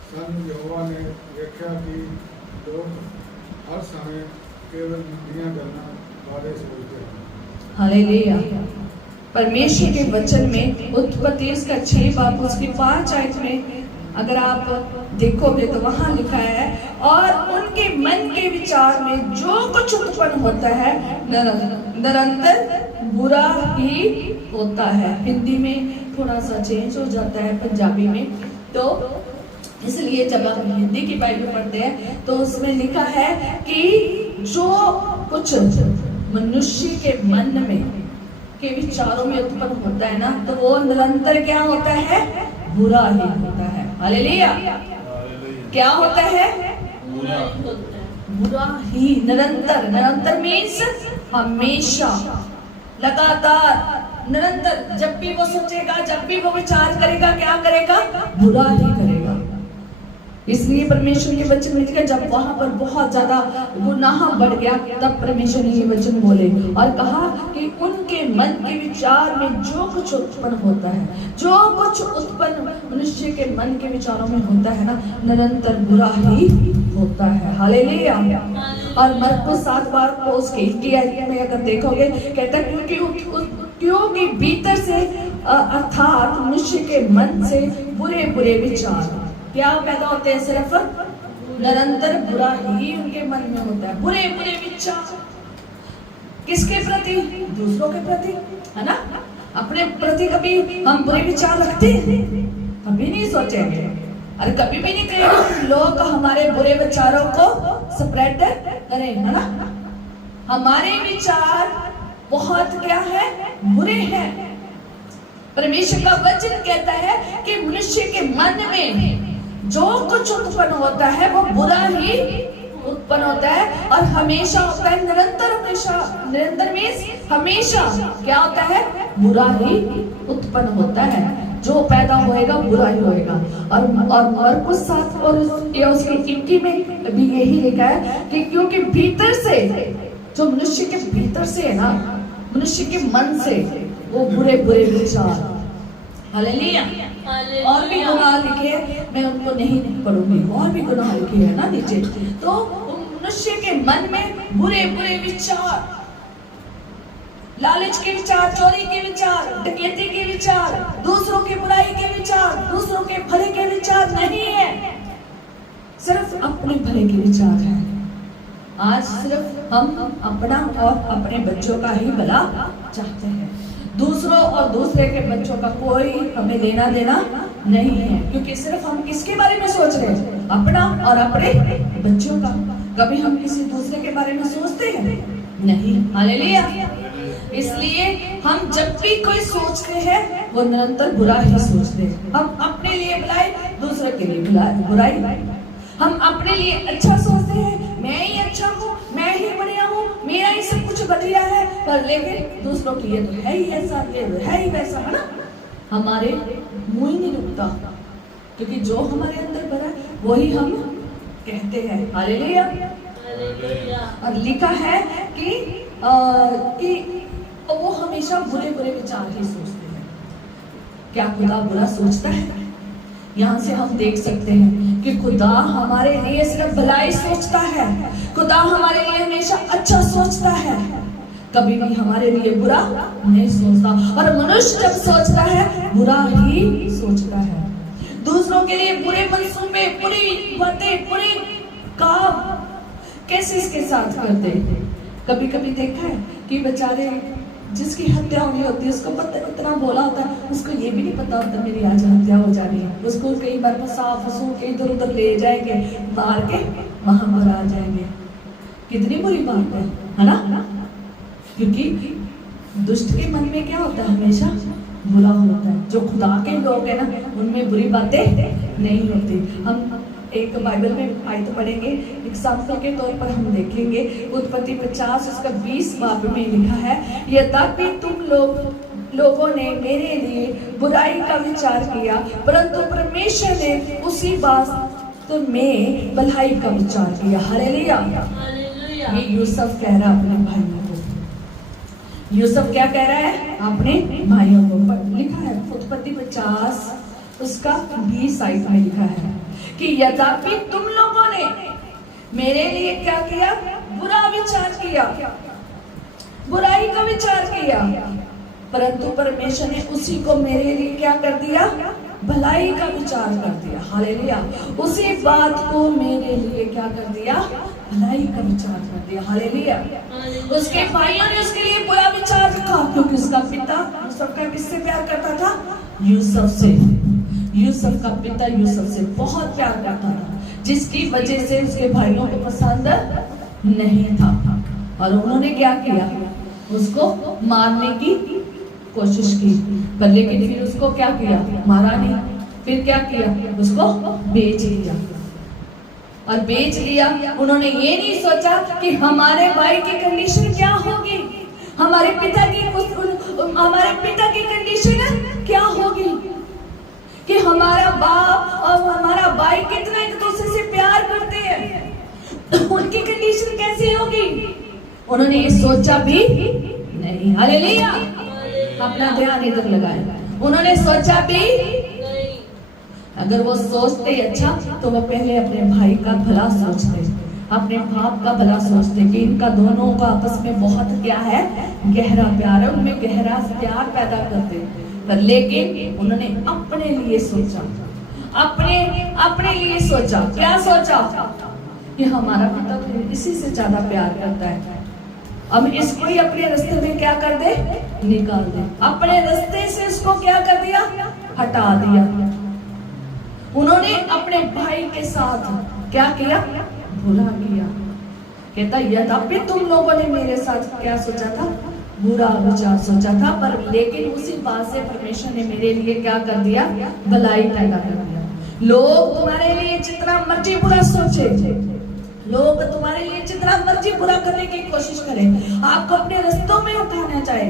सन यहोवा ने देखा कि लोग हर समय केवल मंदियां करना वाले सोचते हैं। हालेलुया। परमेश्वर के वचन में उत्पत्ति उसका 6 बाब उसकी 5 आयत में अगर आप देखोगे तो वहां लिखा है, और उनके मन के विचार में जो कुछ उत्पन्न होता है निरंतर बुरा ही होता है। हिंदी में थोड़ा सा चेंज हो जाता है पंजाबी में, तो इसलिए जब आप हिंदी की बाइबल पढ़ते हैं तो उसमें लिखा है कि जो कुछ मनुष्य के मन में के विचारों में उत्पन्न होता है ना, तो वो निरंतर क्या होता है, बुरा ही होता है। हालेलुया। क्या होता है, बुरा ही। निरंतर, निरंतर मीन्स हमेशा, लगातार, निरंतर। जब भी वो सोचेगा, जब भी वो विचार करेगा, क्या करेगा, बुरा ही करेगा। इसलिए परमेश्वर के वचन में लिखा, जब वहां पर बहुत ज्यादा गुनाह बढ़ गया तब परमेश्वर ने ये वचन बोले और कहा कि उनके मन के विचार में जो कुछ उत्पन्न होता है, जो कुछ उत्पन्न मनुष्य के मन के विचारों में होता है ना, निरंतर बुरा ही होता है। हालेलुया। और मरकुस 7 बार को उसके 21 में अगर देखोगे कहता है क्योंकि भीतर से अर्थात मनुष्य के मन से बुरे बुरे विचार क्या पैदा होते हैं, सिर्फ निरंतर बुरा ही उनके मन में होता है। बुरे बुरे विचार किसके प्रति, दूसरों के प्रति, है ना। अपने प्रति कभी हम बुरे विचार रखते हैं, कभी नहीं सोचेंगे और कभी भी नहीं कहेंगे लोग हमारे बुरे विचारों को स्प्रेड करें, है ना। हमारे विचार बहुत क्या है, बुरे हैं। परमेश्वर का वचन कहता है कि मनुष्य के मन में जो कुछ उत्पन्न होता है वो बुरा ही उत्पन्न होता है और हमेशा होता है, निरंतर। हमेशा, निरंतर मीन्स हमेशा क्या होता है, बुरा ही उत्पन्न होता है। जो पैदा होएगा बुरा ही होएगा। और कुछ साथ और उसकी 21 में भी यही लिखा है कि क्योंकि भीतर से, जो मनुष्य के भीतर से है ना, मनुष्य के मन से वो बुरे बुरे विचार। हालेलुया। और भी गुनाह लिखे, मैं उनको नहीं पढ़ूंगी, और भी गुनाह लिखे है ना नीचे। तो मनुष्य के मन में बुरे बुरे विचार, लालच के विचार, चोरी के विचार, डकैती के विचार, दूसरों की बुराई के विचार, दूसरों के भले के विचार नहीं है, सिर्फ अपने भले के विचार है। आज सिर्फ हम अपना और अपने बच्चों का ही भला चाहते हैं, दूसरों और दूसरे के बच्चों का कोई हमें लेना देना नहीं है, क्योंकि सिर्फ हम किसके बारे में सोच रहे हैं, अपना और अपने बच्चों का। कभी हम किसी दूसरे के बारे में सोचते हैं, नहीं। हालेलुया। इसलिए हम जब भी कोई सोचते हैं वो निरंतर बुरा ही सोचते हैं। हम अपने लिए बुराई, दूसरे के लिए बुराई। हम अपने लिए अच्छा सोचते हैं, मैं ही अच्छा हूँ, मैं ही बढ़िया हूँ, मेरा ही सब कुछ बढ़िया है, पर लेकिन दूसरों के लिए तो है ही ऐसा, ये है ही वैसा, है ना। हमारे मुंह ही नहीं रुकता, क्योंकि जो हमारे अंदर भरा है वही हम कहते हैं। हालेलुया। और लिखा है कि वो हमेशा बुरे बुरे विचार ही सोचते हैं। क्या खुदा बुरा सोचता है? यहाँ से हम देख सकते हैं कि खुदा हमारे लिए सिर्फ भलाई सोचता है। खुदा हमारे लिए हमेशा अच्छा सोचता है, कभी भी हमारे लिए बुरा नहीं सोचता। और मनुष्य जब सोचता है बुरा ही सोचता है, दूसरों दूसरों के लिए बुरे मंसूबे, बुरी बातें, बुरे काम कैसे इसके साथ करते हैं। कभी कभी देखा है कि बेचारे जिसकी हत्या होनी होती है उसको पता इतना बोला होता है, उसको ये भी नहीं पता होता मेरी आज हत्या हो जा रही है। उसको कई बार फंसू के इधर उधर ले जाएंगे, मार के वहां पर आ जाएंगे। कितनी बुरी बात है ना? क्योंकि दुष्ट के मन में क्या होता है, हमेशा बुरा होता है। जो खुदा के लोग है ना, उनमें बुरी बातें नहीं होती। हम एक बाइबल में आयत पढ़ेंगे, एग्जाम्पल के तौर पर हम देखेंगे उत्पत्ति 50 उसका 20 बाब में लिखा है, यद्यपि तुम लोगों ने मेरे लिए बुराई का विचार किया, परंतु परमेश्वर ने उसी बात में भलाई का विचार किया। हालेलुया। ये यूसुफ कह रहा है अपने भाइयों को। यूसुफ क्या कह रहा है अपने भाइयों को? लिखा है उत्पत्ति 50 उसका 20 आयत में लिखा है कि यद्यपि तुम लोगों ने मेरे लिए क्या किया, बुरा विचार किया, बुराई का विचार किया, परंतु परमेश्वर ने उसी को मेरे लिए क्या कर दिया, भलाई का विचार कर दिया। हालेलुया। उसी बात को मेरे लिए क्या कर दिया, भलाई का विचार कर दिया। हालेलुया। उसके भाइयों ने उसके लिए बुरा विचार रखा, क्योंकि उसका पिता यूसुफ का किससे प्यार करता था, यूसुफ से। यूसुफ का पिता यूसुफ से बहुत प्यार करता था, जिसकी वजह से उसके भाइयों को पसंद नहीं था। और उन्होंने क्या किया, उसको मारने की कोशिश की, पर लेकिन फिर उसको क्या किया, मारा नहीं। फिर क्या किया, उसको बेच लिया। और बेच लिया, उन्होंने ये नहीं सोचा कि हमारे भाई की कंडीशन क्या होगी, हमारे पिता की कंडीशन क्या होगी, कि हमारा बाप और हमारा भाई कितना एक दूसरे से प्यार करते हैं, उनकी कंडीशन कैसी होगी। उन्होंने ये सोचा भी नहीं। हालेलुया। अपना ध्यान इधर लगाए। उन्होंने सोचा भी नहीं। अगर वो सोचते अच्छा तो वो पहले अपने भाई का भला सोचते, अपने बाप का भला सोचते कि इनका दोनों का आपस में बहुत क्या है, गहरा प्यार है, उनमें गहरा प्यार पैदा करते। पर लेकिन उन्होंने अपने लिए सोचा, अपने लिए सोचा। क्या सोचा कि हमारा पिता तो इसी से ज्यादा प्यार करता है, अब इसको ही अपने रास्ते में क्या कर दे, निकाल दे। अपने रास्ते से इसको क्या कर दिया, हटा दिया। उन्होंने अपने भाई के साथ क्या किया, बुरा किया। कहता यद्यपि तुम लोगों ने मेरे साथ क्या सोचा था, बुरा विचार सोचा था, पर लेकिन उसी बात से परमेश्वर ने मेरे लिए क्या कर दिया, भलाई पैदा कर दिया। लोग तुम्हारे लिए जितना मर्जी बुरा सोचे, लोग तुम्हारे लिए जितना मर्जी बुरा करने की कोशिश करें, आपको अपने रास्तों में उठाना चाहे,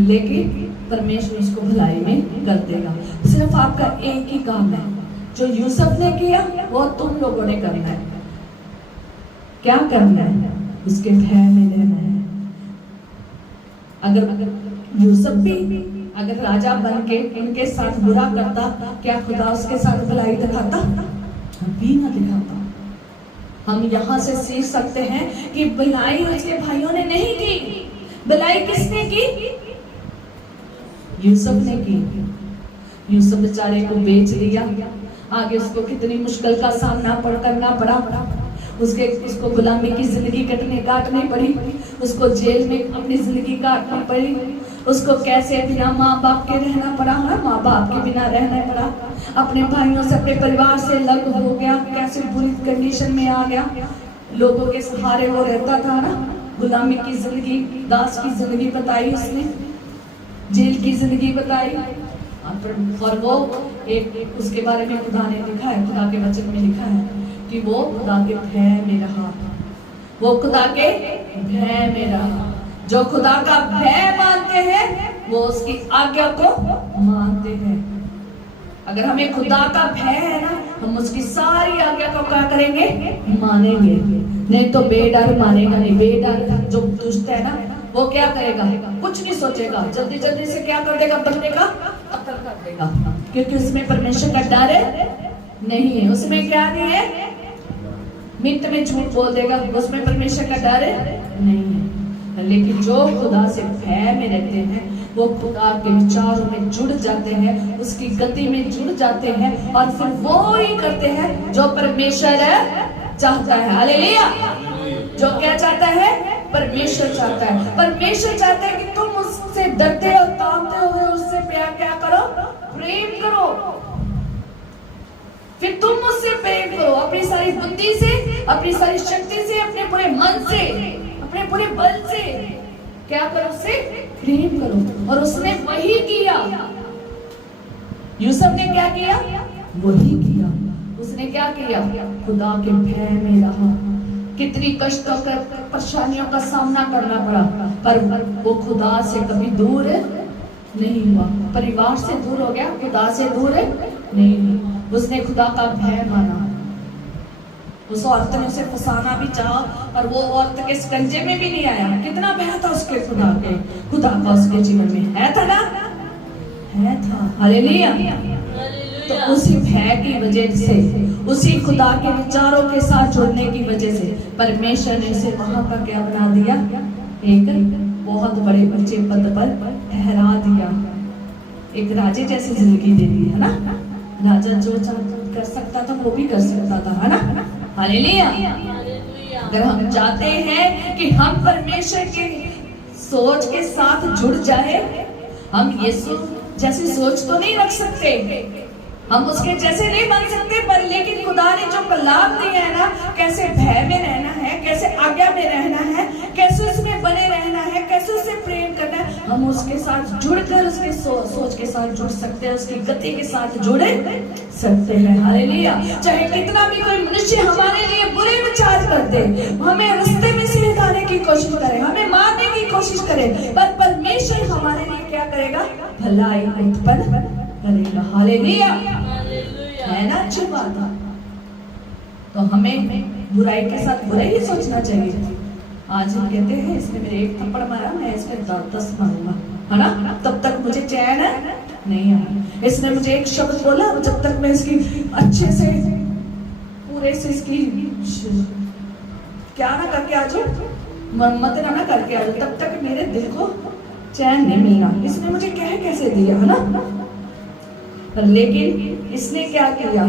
लेकिन परमेश्वर उसको भलाई में कर देगा। सिर्फ आपका एक ही काम है, जो यूसुफ ने किया वो तुम लोगों ने करना है। क्या करना है, उसके भय में रहना है। अगर यूसुफ भी अगर राजा बन के उनके साथ बुरा करता, क्या खुदा उसके साथ भलाई दिखाता? भी ना दिखाता। हम यहाँ से सीख सकते हैं कि भलाई उसके भाइयों ने नहीं की, भलाई किसने की, यूसुफ ने की। यूसुफ बेचारे को बेच दिया, आगे उसको कितनी मुश्किल का सामना करना पड़ा। उसको गुलामी की जिंदगी काटनी पड़ी, उसको जेल में अपनी जिंदगी काटनी पड़ी, उसको कैसे बिना माँ बाप के रहना पड़ा, माँ बाप के बिना रहना पड़ा, अपने भाइयों से अपने परिवार से अलग हो गया, कैसे बुरी कंडीशन में आ गया। लोगों के सहारे वो रहता था ना, गुलामी की जिंदगी, दास की जिंदगी बताई उसने, जेल की जिंदगी बताई। और वो एक उसके बारे में खुदा ने लिखा है, खुदा के वचन में लिखा है कि वो खुदा के भय में रहा, वो खुदा के भय में रहा। जो खुदा का भय मानते हैं वो उसकी आज्ञा को मानते हैं। अगर हमें खुदा का भय है ना, हम उसकी सारी आज्ञा को क्या करेंगे, मानेंगे। नहीं तो बेडर मानेगा नहीं। बेडर जो दुष्ट है ना, वो क्या करेगा, कुछ नहीं सोचेगा, जल्दी जल्दी से क्या कर देगा, बंदे का कत्ल कर देगा, क्योंकि उसमें परमेश्वर का डर नहीं है। उसमें क्या नहीं है, मिनट में झूठ बोल देगा, उसमें परमेश्वर का डर नहीं है। लेकिन जो खुदा से भय में रहते हैं वो वो खुदा के विचारों में जुड़ जाते हैं, उसकी गति में जुड़ जाते हैं और फिर वो ही करते हैं जो परमेश्वर चाहता है। हालेलुया। जो क्या चाहता है? परमेश्वर चाहता है। परमेश्वर चाहता है कि तुम उससे डरते और कांपते हुए उससे प्यार क्या करो? प्रेम करो। फिर तुम उससे प्रेम करो अपनी सारी बुद्धि से, अपनी सारी शक्ति से, अपने पूरे मन से, अपने पूरे बल से क्या करो? उससे प्रेम करो। और उसने वही किया। यूसुफ ने क्या किया? वही किया। उसने क्या किया? खुदा के भय में रहा। कितनी कष्टों का, परेशानियों का सामना करना पड़ा, पर वो खुदा से कभी दूर नहीं हुआ। परिवार से दूर हो गया, खुदा से दूर नहीं हुआ। उसने खुदा का भय माना। उस औरत ने उसे फंसाना भी चाहा, पर वो औरत के शिकंजे में भी नहीं आया। कितना भय था उसके खुदा का उसके जीवन में। है था ना? है था। हालेलुया। तो उसी भय की वजह से, उसी खुदा के विचारों के साथ जुड़ने की वजह से परमेश्वर ने उसे वहां का क्या बना दिया? एक बहुत बड़े ऊंचे पद पर ठहरा दिया। एक राजे जैसी जिंदगी दे दी, है ना? राजा जो कर सकता था वो भी कर सकता था, है ना? हालेलुया। अगर हम चाहते हैं कि हम परमेश्वर के सोच के साथ जुड़ जाए, हम यीशु जैसी सोच तो नहीं रख सकते, हम उसके जैसे नहीं बन सकते, पर लेकिन खुदा ने जो कलाम दिया है ना, कैसे भय में रहना है, कैसे आज्ञा में रहना है, कैसे उसमें बने रहना है, कैसे उससे प्रेम करना है, हम उसके साथ जुड़कर उसके सोच के साथ जुड़ सकते हैं, उसकी गति के साथ जुड़ सकते हैं। हालेलुया। चाहे कितना भी कोई मनुष्य हमारे लिए बुरे विचार कर दे, हमें रास्ते में से हटाने की कोशिश करे, हमें मारने की कोशिश करे, पर परमेश्वर हमारे लिए क्या करेगा? भलाई उत्पन्न करेगा। हालेलुया। है ना? अच्छी बात है। तो हमें बुराई के साथ बुराई ही सोचना चाहिए। आज हम कहते हैं इसने मेरे एक थप्पड़ मारा, मैं इसमें 10 मारूंगा, है ना? तब तक मुझे चैन नहीं आया। इसने मुझे एक शब्द बोला, जब तक मैं इसकी अच्छे से पूरे से इसकी क्या ना करके आ जाऊं, मरम्मत ना करके आ जाऊं, तब तक मेरे दिल को चैन नहीं मिलना। इसने मुझे कह कैसे दिया, है ना? लेकिन इसने क्या किया?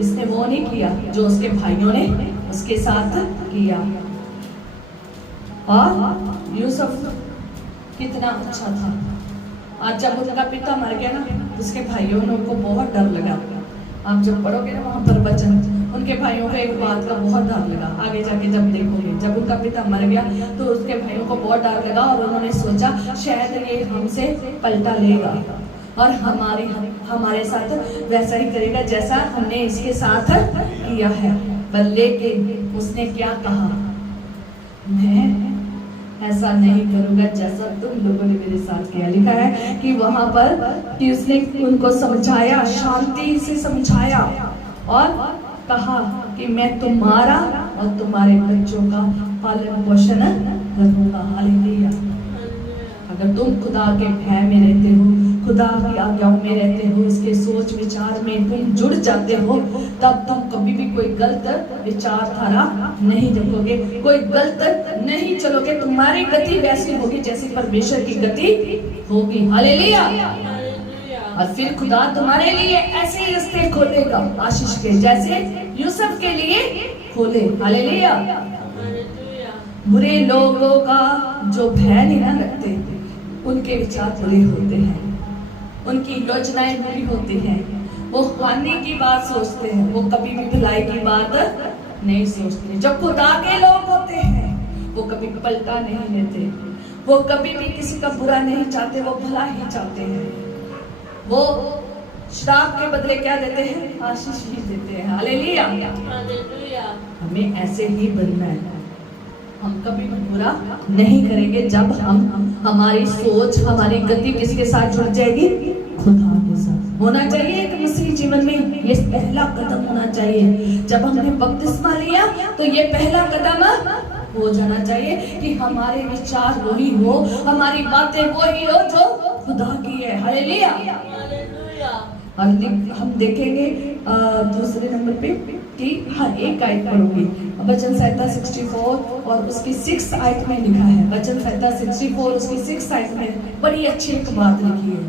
इसने वो नहीं किया जो उसके भाइयों ने उसके साथ किया। और यूसुफ कितना अच्छा था। आज जब उनका पिता मर गया ना, उसके भाइयों ने उनको बहुत डर लगा। आप जब पढ़ोगे ना वहां पर वचन, उनके भाइयों को एक बात का बहुत डर लगा। आगे जाके जब देखोगे, जब उनका पिता मर गया तो उसके भाइयों को बहुत डर लगा और उन्होंने सोचा शायद ये हमसे पलटा लेगा और हमारे साथ वैसा ही करेगा जैसा हमने इसके साथ किया है। पर लेकिन उसने क्या कहा? मैं ऐसा नहीं करूंगा जैसा तुम लोगों ने मेरे साथ किया। लिखा है कि वहां पर कि उसने उनको समझाया, शांति से समझाया और कहा कि मैं तुम्हारा और तुम्हारे बच्चों का पालन पोषण करूंगा। हालेलुया। अगर तुम खुदा के भय में रहते हो, खुदा की आज्ञाओं में रहते हो, इसके सोच विचार में तुम जुड़ जाते हो, तब तुम कभी भी कोई गलत विचारधारा नहीं रखोगे, कोई गलत नहीं चलोगे। तुम्हारी गति वैसी होगी जैसी परमेश्वर की गति होगी। हालेलुया। और फिर खुदा तुम्हारे लिए ऐसे ही रास्ते खोलेगा आशीष के, जैसे यूसुफ के लिए खोले। हालेलुया। बुरे लोगों का जो भय नहीं ना रखते, उनके विचार बुरे होते हैं, उनकी योजनाएं बुरी होती हैं, वो हानि की बात सोचते हैं, वो कभी भी भलाई की बात नहीं सोचते। जब खुदा के लोग होते हैं वो कभी पलटा नहीं लेते, वो कभी भी किसी का बुरा नहीं चाहते, वो भला ही चाहते हैं। वो श्राप के बदले क्या देते हैं? आशीष ही देते हैं। हालेलुया। हमें ऐसे ही बनना है। हम कभी भी बुरा नहीं करेंगे जब हमारी सोच, हमारी गति किसके साथ जुड़ जाएगी? खुदा के साथ होना चाहिए। एक मसीह जीवन में ये पहला कदम होना चाहिए। जब हमने बपतिस्मा लिया तो ये पहला कदम हो जाना चाहिए कि हमारे विचार वही हो, हमारी बातें वही हो जो खुदा की है। हालेलुया। और हम देखेंगे दूसरे नंबर पे की हर एक आयत पढ़ूंगी। वचन संहिता 64 और उसकी 6 आयत में लिखा है, वचन संहिता 64 उसकी 6 आयत में बड़ी अच्छी एक बात लिखी है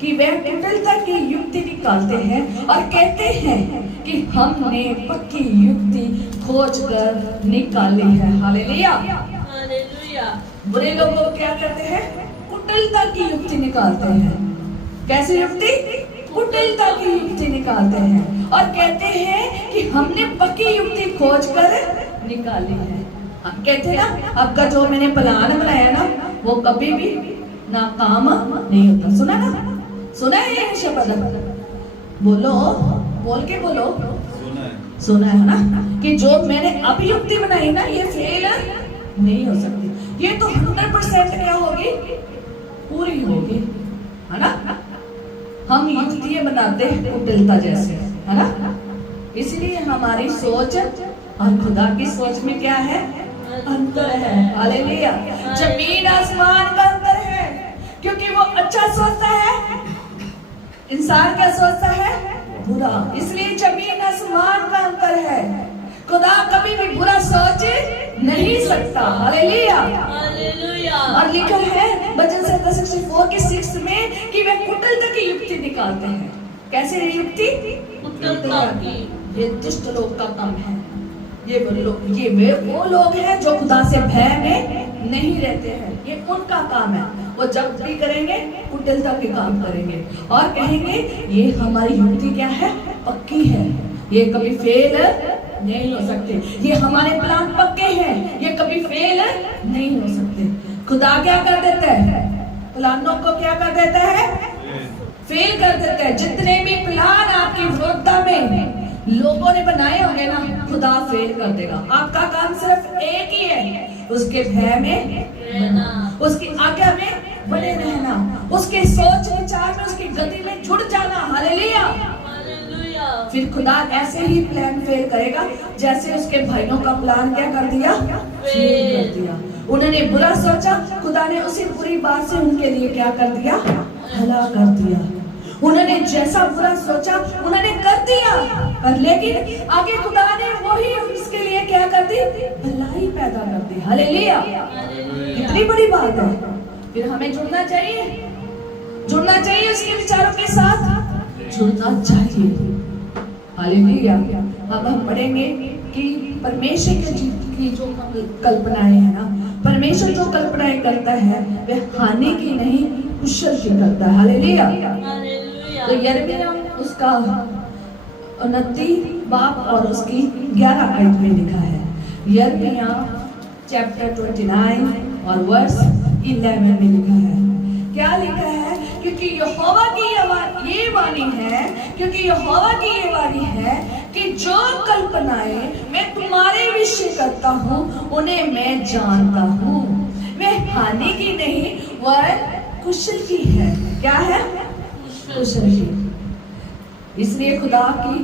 कि वे कुटिलता की युक्ति निकालते हैं और कहते हैं कि हमने पक्की युक्ति खोज कर निकाली है। हालेलुया। हालेलुया। बुरे लोग क्या करते हैं? कुटिलता की युक्ति निकालते हैं। कैसी युक्ति? कुटिलता की युक्ति निकालते हैं और कहते हैं कि हमने पक्की युक्ति खोज कर निकाली है। हम कहते हैं ना, आपका जो मैंने प्लान बनाया ना वो कभी भी नाकाम नहीं होता। सुना ना? सुना है ये शब्द? बोलो, बोल के बोलो। सुना है ना कि जो मैंने अभी युक्ति बनाई ना ये फेल नहीं हो सकती। ये तो 100% क्या होगी? पूरी होगी, है ना? हम युक्तियां बनाते हैं कुटिलता जैसे, है ना? इसलिए हमारी सोच और खुदा की सोच में क्या है? अंतर है। हालेलुया। जमीन आसमान का अंतर है, क्योंकि वो अच्छा सोचता है, इंसान क्या सोचता है? बुरा। इसलिए जमीन आसमान का अंतर है। खुदा कभी भी बुरा सोच नहीं सकता। हालेलुया। हालेलुया। और लिखा है वचन संहिता 64 के 6 में कि वे कुटिलता की युक्ति निकालते हैं। कैसे युक्ति? कुटिलता की। ये दुष्ट लोग का काम है। ये वे वो लोग हैं जो खुदा से भय में नहीं रहते हैं। ये उनका काम है। वो जब भी करेंगे कुटिलता के काम करेंगे और कहेंगे ये हमारी युक्ति क्या है? पक्की है, ये कभी फेल नहीं हो सकते। ये हमारे प्लान पक्के हैं, ये कभी फेल नहीं हो सकते। खुदा क्या कर देता है? प्लानों को क्या कर देता है? फेल कर देता है। जितने भी प्लान आपकी विरोधता में लोगों ने बनाए होंगे ना, खुदा फेल कर देगा। आपका काम सिर्फ एक ही है, उसके भय में रहना, उसकी आज्ञा में बने रहना, उसके सोच विचार में, उसकी गति में जुड़ जाना। हालेलुया। फिर खुदा ऐसे ही प्लान फेल करेगा जैसे उसके भाइयों का प्लान क्या कर दिया? फेल कर दिया। उन्होंने बुरा सोचा, खुदा ने उसी बुरी बात से उनके लिए क्या कर दिया? भला कर दिया। उन्होंने जैसा बुरा सोचा उन्होंने कर दिया, पर लेकिन आगे खुदा ने वही उसके लिए क्या कर दी? भलाई पैदा कर दी। हालेलुया। इतनी बड़ी बात है। फिर हमें जुड़ना चाहिए, जुड़ना चाहिए उसके विचारों के साथ, जुड़ना चाहिए। हालेलुया। अब हम पढ़ेंगे कि परमेश्वर की जो कल्पनाएं है ना, परमेश्वर जो कल्पनाएं करता है वह हानि की नहीं कुशल की करता है। हालेलुया। तो यिर्मयाह उसका 29 बाब और उसकी 11 आयत में लिखा है। यिर्मयाह चैप्टर 29 और वर्स 11 में लिखा है। क्या लिखा है? क्योंकि यहोवा की ये वाणी है, क्योंकि यहोवा की ये वाणी है कि जो कल्पनाएं मैं तुम्हारे विषय करता हूँ उन्हें मैं जानता हूँ, वे हानि की नहीं वह कुशल की है। क्या है? कुशल की। इसलिए खुदा की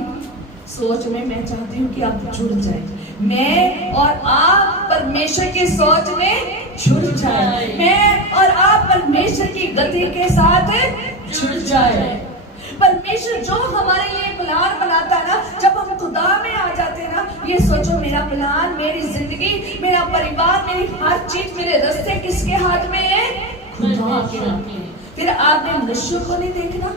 सोच में मैं चाहती हूँ कि आप जुड़ जाए, मैं और आप परमेश्वर की सोच में जुड़ जाए, मैं और आप परमेश्वर की गति के साथ जुड़ जाए। परमेश्वर जो हमारे लिए प्लान बनाता है ना, जब हम खुदा में आ जाते हैं ना, ये सोचो मेरा प्लान, मेरी जिंदगी, मेरा परिवार, मेरी हर चीज, मेरे रास्ते किसके हाथ में है? खुदा के हाथ में। फिर आपने मनुष्य को नहीं देखना,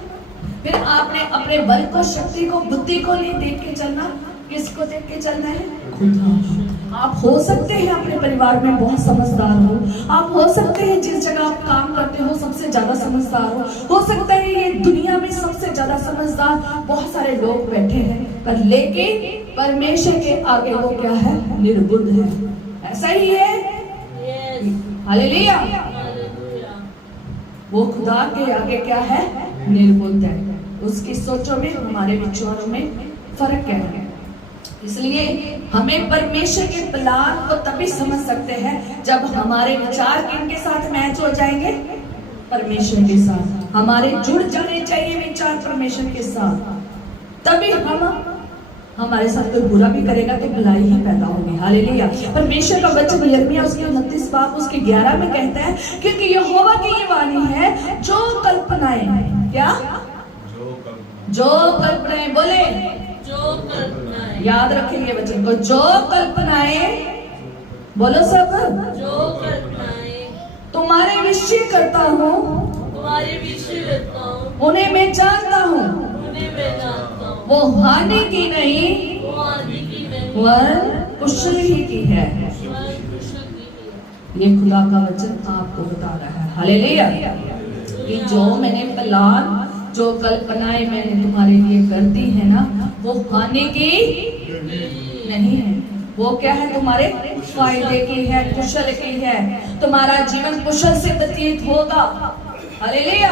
फिर आपने अपने बल को, शक्ति को, बुद्धि को नहीं देख के चलना। किसको देख के चलना है? खुदा। आप हो सकते हैं अपने परिवार में बहुत समझदार हो, आप हो सकते हैं जिस जगह आप काम करते हो सबसे ज्यादा समझदार हो सकता है ये दुनिया में सबसे ज्यादा समझदार बहुत सारे लोग बैठे हैं, पर लेकिन परमेश्वर के आगे वो क्या है? निर्बुद्ध है। ऐसा ही है। हालेलुया। वो खुदा के आगे क्या है? निर्बुद्ध है। उसकी सोचों में, हमारे विचारों में फर्क है। इसलिए हमें परमेश्वर के प्लान को तभी समझ सकते हैं जब हमारे विचार किनके साथ मैच हो जाएंगे? परमेश्वर के साथ। हमारे जुड़ जाने चाहिए विचार परमेश्वर के साथ, तभी हमारे साथ कोई बुरा भी करेगा तो भलाई ही पैदा होगी। हालेलुया। परमेश्वर का वचन यिर्मयाह उसके 29 बाब उसके 11 में कहता है, क्योंकि यहोवा की ये वाणी है जो कल्पनाएं, क्या? जो कल्पनाएं, बोले, जो कल्पनाएं याद रखेंगे वचन को, जो कल्पनाएं, बोलो सब, जो कल्पनाएं तुम्हारे विषय करता हूँ, तुम्हारे विषय करता हूँ, उन्हें मैं जानता हूँ, उन्हें मैं जानता हूँ, वो हानि की नहीं वो आदि की नहीं, वरन कुशल ही की है। वह कुशल की है। ये खुदा का वचन आपको बता रहा है, हालेलुया, कि जो मैंने प्लान, जो कल्पनाएं मैंने तुम्हारे लिए कर दी है ना, वो हानि की नहीं है, वो क्या है, तुम्हारे फायदे की है, कुशल की है। तुम्हारा जीवन कुशल से व्यतीत होगा, हालेलुया,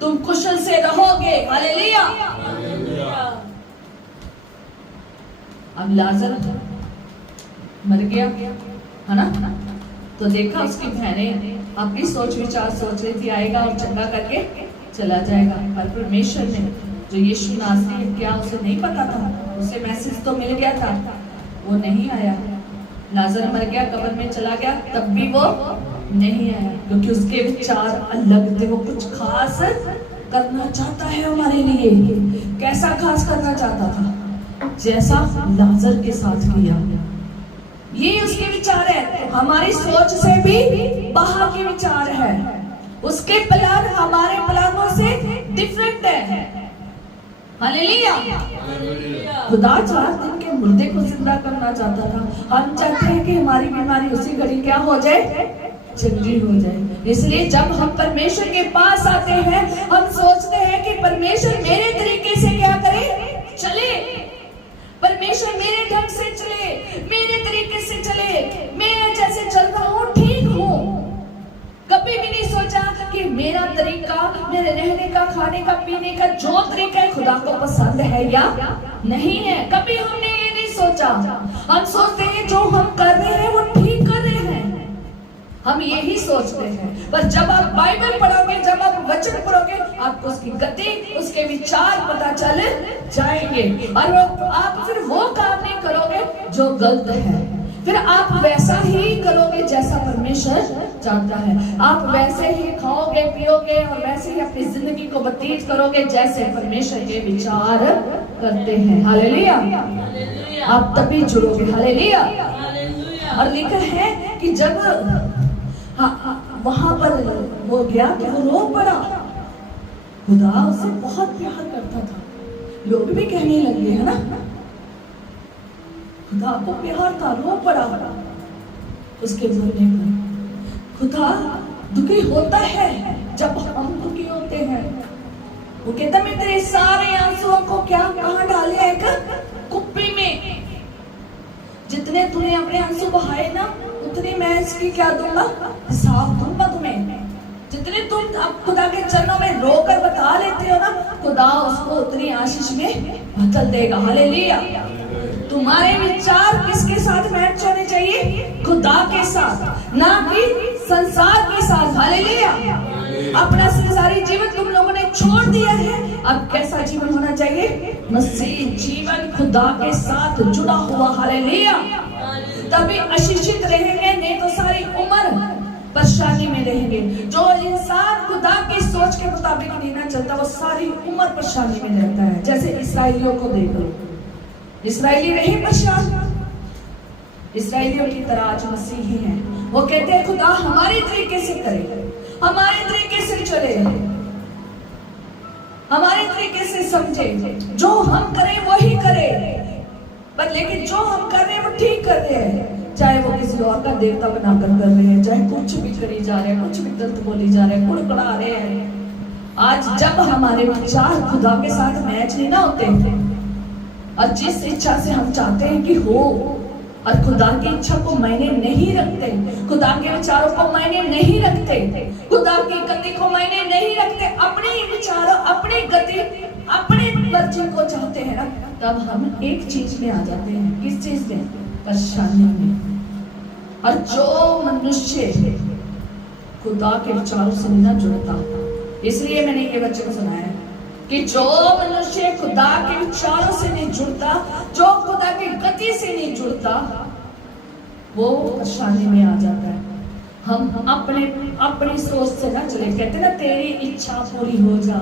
तुम कुशल से रहोगे, हालेलुया। अब लाजर मर गया है ना, तो देखा उसकी बहनें अपनी सोच विचार सोच रही थी आएगा और चंगा करके चला जाएगा, पर परमेश्वर ने जो यीशु नासरी है, क्या उसे नहीं पता था, उसे मैसेज तो मिल गया था, वो नहीं आया। लाजर मर गया, कब्र में चला गया, तब भी वो नहीं आया, क्योंकि उसके विचार अलग थे। वो कुछ खास करना चाहता है हमारे लिए। कैसा खास करना चाहता था? जैसा लाजर के साथ किया। ये उसके विचार है, हमारी सोच से भी बाहर के विचार है। उसके प्लान हमारे प्लानों से डिफरेंट है, हालेलुया। खुदा 4 दिन के मुर्दे को जिंदा करना चाहता था। हम चाहते हैं कि हमारी बीमारी उसी घड़ी क्या हो जाए, चंगी हो जाए। इसलिए जब हम परमेश्वर के पास आते हैं, हम सोचते हैं कि परमेश्वर मेरे तरीके से क्या करे, चले, परमेश्वर मेरे ढंग से चले, मेरे तरीके से चले, मैं जैसे चल रहा हूँ ठीक हूँ। कभी भी नहीं सोचा कि मेरा तरीका, मेरे रहने का, खाने का, पीने का जो तरीका है खुदा को पसंद है या नहीं है। कभी हमने ये नहीं सोचा। हम सोचते हैं जो हम कर रहे हैं वो ठीक कर रहे हैं, हम यही सोचते हैं। पर जब आप बाइबल पढ़ोगे, जब आप वचन पढ़ोगे, आपको उसकी गति, उसके विचार पता चल जाएंगे, और आप फिर वो काम नहीं करोगे जो गलत है। फिर आप वैसा ही करोगे जैसा परमेश्वर चाहता है। आप वैसे ही खाओगे, पियोगे और वैसे ही अपनी जिंदगी को व्यतीत करोगे जैसे परमेश्वर के विचार करते हैं, हालेलुया। आप तभी जुड़ोगे, हालेलुया। और लिखा है कि जब वहां पर वो गया तो वो रो पड़ा। खुदा उसे बहुत प्यार करता था, लोग भी कहने लगे, है ना, खुदा को प्यार था, रो पड़ा उसके मरने पर। खुदा दुखी होता है जब हम दुखी होते हैं। वो कहता मैं तेरे सारे आंसुओं को क्या कहाँ डाले, एक कुप्पी में। जितने तूने अपने आंसू बहाए ना, उतने मैं इसकी क्या दूंगा, हिसाब दूंगा तुम्हें। जितने तुम अब खुदा के चरणों में रोकर बता लेते हो ना, खुदा उसको उतनी आशीष में बदल देगा, हालेलुया। तुम्हारे विचार किसके साथ मैच होने चाहिए, खुदा के साथ, ना कि संसार के साथ, हालेलुया। अपना संसारी जीवन तुम लोगों ने छोड़ दिया है, अब कैसा जीवन होना चाहिए, मसीह जीवन, खुदा के साथ जुड़ा हुआ, हालेलुया। तभी आशीषित रहेंगे, नहीं तो सारी उम्र परेशानी में रहेंगे। जो इंसान खुदा की सोच के मुताबिक नहीं ना चलता, वो सारी उम्र परेशानी में रहता है। जैसे इसराइलियों को देख लो, इसराइली रहे परेशान, इसराइलियों की तरह आज मसीही हैं। वो कहते हैं खुदा हमारे तरीके से करे, हमारे तरीके से चले, हमारे तरीके से समझे, जो हम करें वही करे। पर लेकिन जो हम कर रहे हैं वो ठीक कर रहे हैं, चाहे वो किसी और का देवता बनाकर कर रहे हैं, चाहे कुछ भी करी जा रहे हैं, कुछ भी गलत बोली जा रहे हैं, कुड़कुड़ा रहे हैं। आज जब हमारे विचार खुदा के साथ मैच नहीं ना होते, और जिस इच्छा से हम चाहते हैं कि हो, और खुदा की इच्छा को मायने नहीं रखते, खुदा के विचारों को मायने नहीं रखते, खुदा की गति को मायने नहीं रखते, अपने विचारों, अपनी गति, अपने मर्जी को चाहते हैं ना, तब हम एक चीज में आ जाते हैं। किस चीज में? परेशानी में। और जो मनुष्य खुदा के विचारों से नहीं जुड़ता, इसलिए मैंने ये वचन सुनाया कि जो मनुष्य खुदा के विचारों से नहीं जुड़ता, जो खुदा की गति से नहीं जुड़ता, वो परेशानी में आ जाता है। हम अपनी सोच से ना चले। कहते ना तेरी इच्छा पूरी हो जा,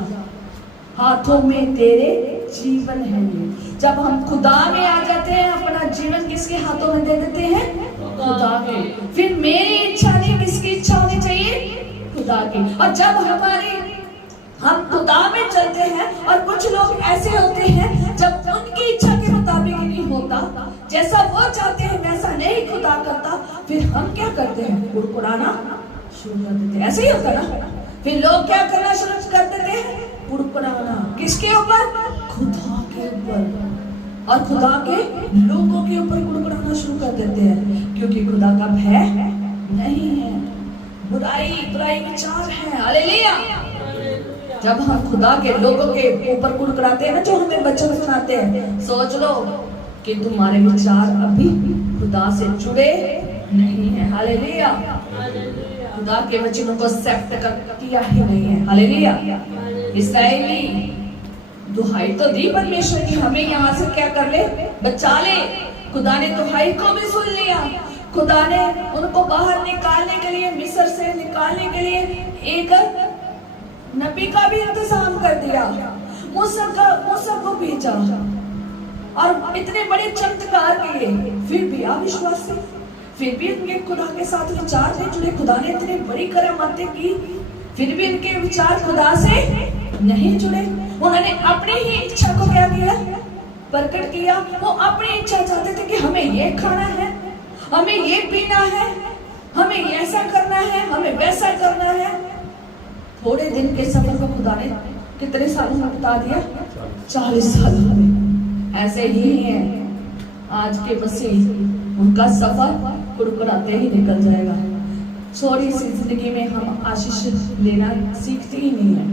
हाथों में तेरे जीवन है ये। जब हम खुदा में आ जाते हैं, अपना जीवन किसके हाथों में दे देते हैं? खुदा के। फिर मेरी इच्छा नहीं, किसकी इच्छा होनी चाहिए? खुदा की। और जब हम खुदा में चलते हैं, और कुछ लोग ऐसे होते हैं जब उनकी इच्छा के मुताबिक नहीं होता, जैसा वो चाहते हैं वैसा नहीं खुदा करता, फिर हम क्या करते हैं? कुड़कुड़ाना शुरू कर देते हैं। ऐसे ही होता ना, फिर लोग क्या करना शुरू कर देते हैं? कुड़कुड़ाना। किसके ऊपर? खुदा के ऊपर। और खुदा के लोगों के ऊपर कुड़कुड़ाना शुरू कर देते हैं, क्योंकि खुदा का भय नहीं है, बुराई विचार है। हालेलुया। जब हम खुदा के लोगों के ऊपर कुड़कुड़ाते हैं ना, जो हमें वचन सुनाते हैं, सोच लो कि तुम्हारे विचार अभी खुदा से जुड़े नहीं है। हालेलुया। खुदा के वचनों को एक्सेप्ट किया ही नहीं है। हालेलुया। इस्राएली दुहाई तो दी परमेश्वर की, हमें यहाँ से क्या कर ले? बचा ले। खुदा ने दुहाई को भी सुन लिया। खुदा ने उनको बाहर निकालने के लिए, मिस्र से निकालने के लिए एक नबी का भी इंतजाम कर दिया, मूसा को भेजा, और इतने बड़े चमत्कार किए, फिर भी अविश्वासी, फिर भी उनके खुदा के साथ विचार नहीं जुड़े। खुदा ने इतनी बड़ी करामातें की, फिर भी उनके विचार खुदा से नहीं जुड़े। उन्होंने अपनी ही इच्छा को क्या किया? प्रकट किया। वो अपनी इच्छा चाहते थे कि हमें ये खाना है, हमें ये पीना है, हमें ऐसा करना है, हमें वैसा करना है। थोड़े दिन के सफर को खुदा ने कितने सालों में बता दिया? 40 सालों में। ऐसे ही है आज के मसीह, उनका सफर कुड़कुड़ाते ही निकल जाएगा। थोड़ी सी जिंदगी में हम आशीष लेना सीखते ही नहीं है।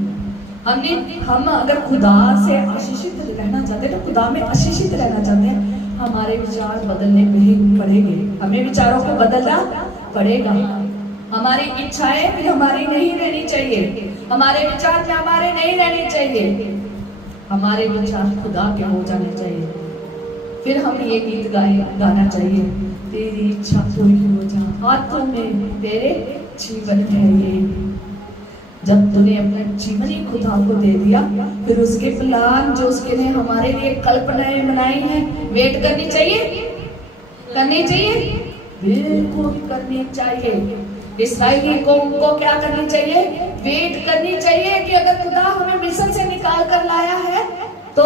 हम अगर खुदा से आशीषित रहना चाहते हैं, तो खुदा में आशीषित रहना चाहते हैं, हमारे विचार बदलने पड़ेंगे। हमें विचारों को बदलना पड़ेगा। हमारी इच्छाएं भी हमारी नहीं रहनी चाहिए, हमारे विचार भी हमारे नहीं रहने चाहिए, हमारे विचार खुदा के हो जाने चाहिए। फिर हमें ये गीत गाना चाहिए, तेरी इच्छा पूरी हो जा, हाथों में तेरे जीवन है ये। जब तूने अपना जीवन ही खुदा को दे दिया, फिर उसके प्लान जो उसके लिए हमारे लिए कल्पनाएं बनाई हैं, वेट करनी चाहिए, बिल्कुल करनी चाहिए। इस्राएली कौम को क्या करनी चाहिए? वेट करनी चाहिए कि अगर खुदा हमें मिस्र से निकाल कर लाया है तो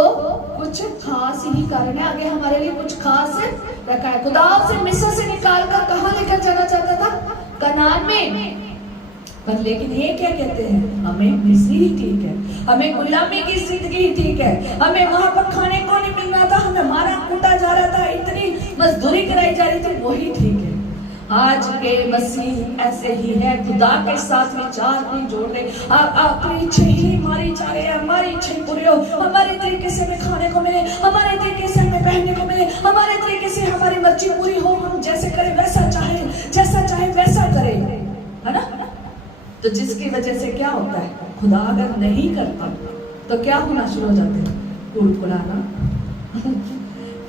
कुछ खास ही कारण है, आगे हमारे लिए कुछ खास रखा है। खुदा उसे मिस्र से निकाल कर कहाँ लेकर जाना चाहता था? कनान में। पर लेकिन ये क्या कहते हैं? हमें मिस्र ही ठीक है, हमें गुलामी की जिंदगी ही ठीक है, हमें वहां पर खाने को नहीं मिल रहा था, हमें मारा कूटा जा रहा था, इतनी मजदूरी कराई जा रही थी, वही ठीक है। आज के मसीह ऐसे ही है, खुदा के साथ विचार नहीं जोड़ रहे। अपनी इच्छा ही हमारी चाह रहे हैं, हमारी इच्छा पूरी हो, हमारे तरीके से हमें खाने को मिले, हमारे तरीके से हमें पहनने को मिले, हमारे तरीके से हमारी मर्जी पूरी हो, हम जैसे करें वैसा चाहे, जैसा चाहे वैसा करें, है ना? तो जिसकी वजह से क्या होता है? खुदा अगर नहीं करता तो क्या होना शुरू हो जाते हैं? कुड़कुड़ाना।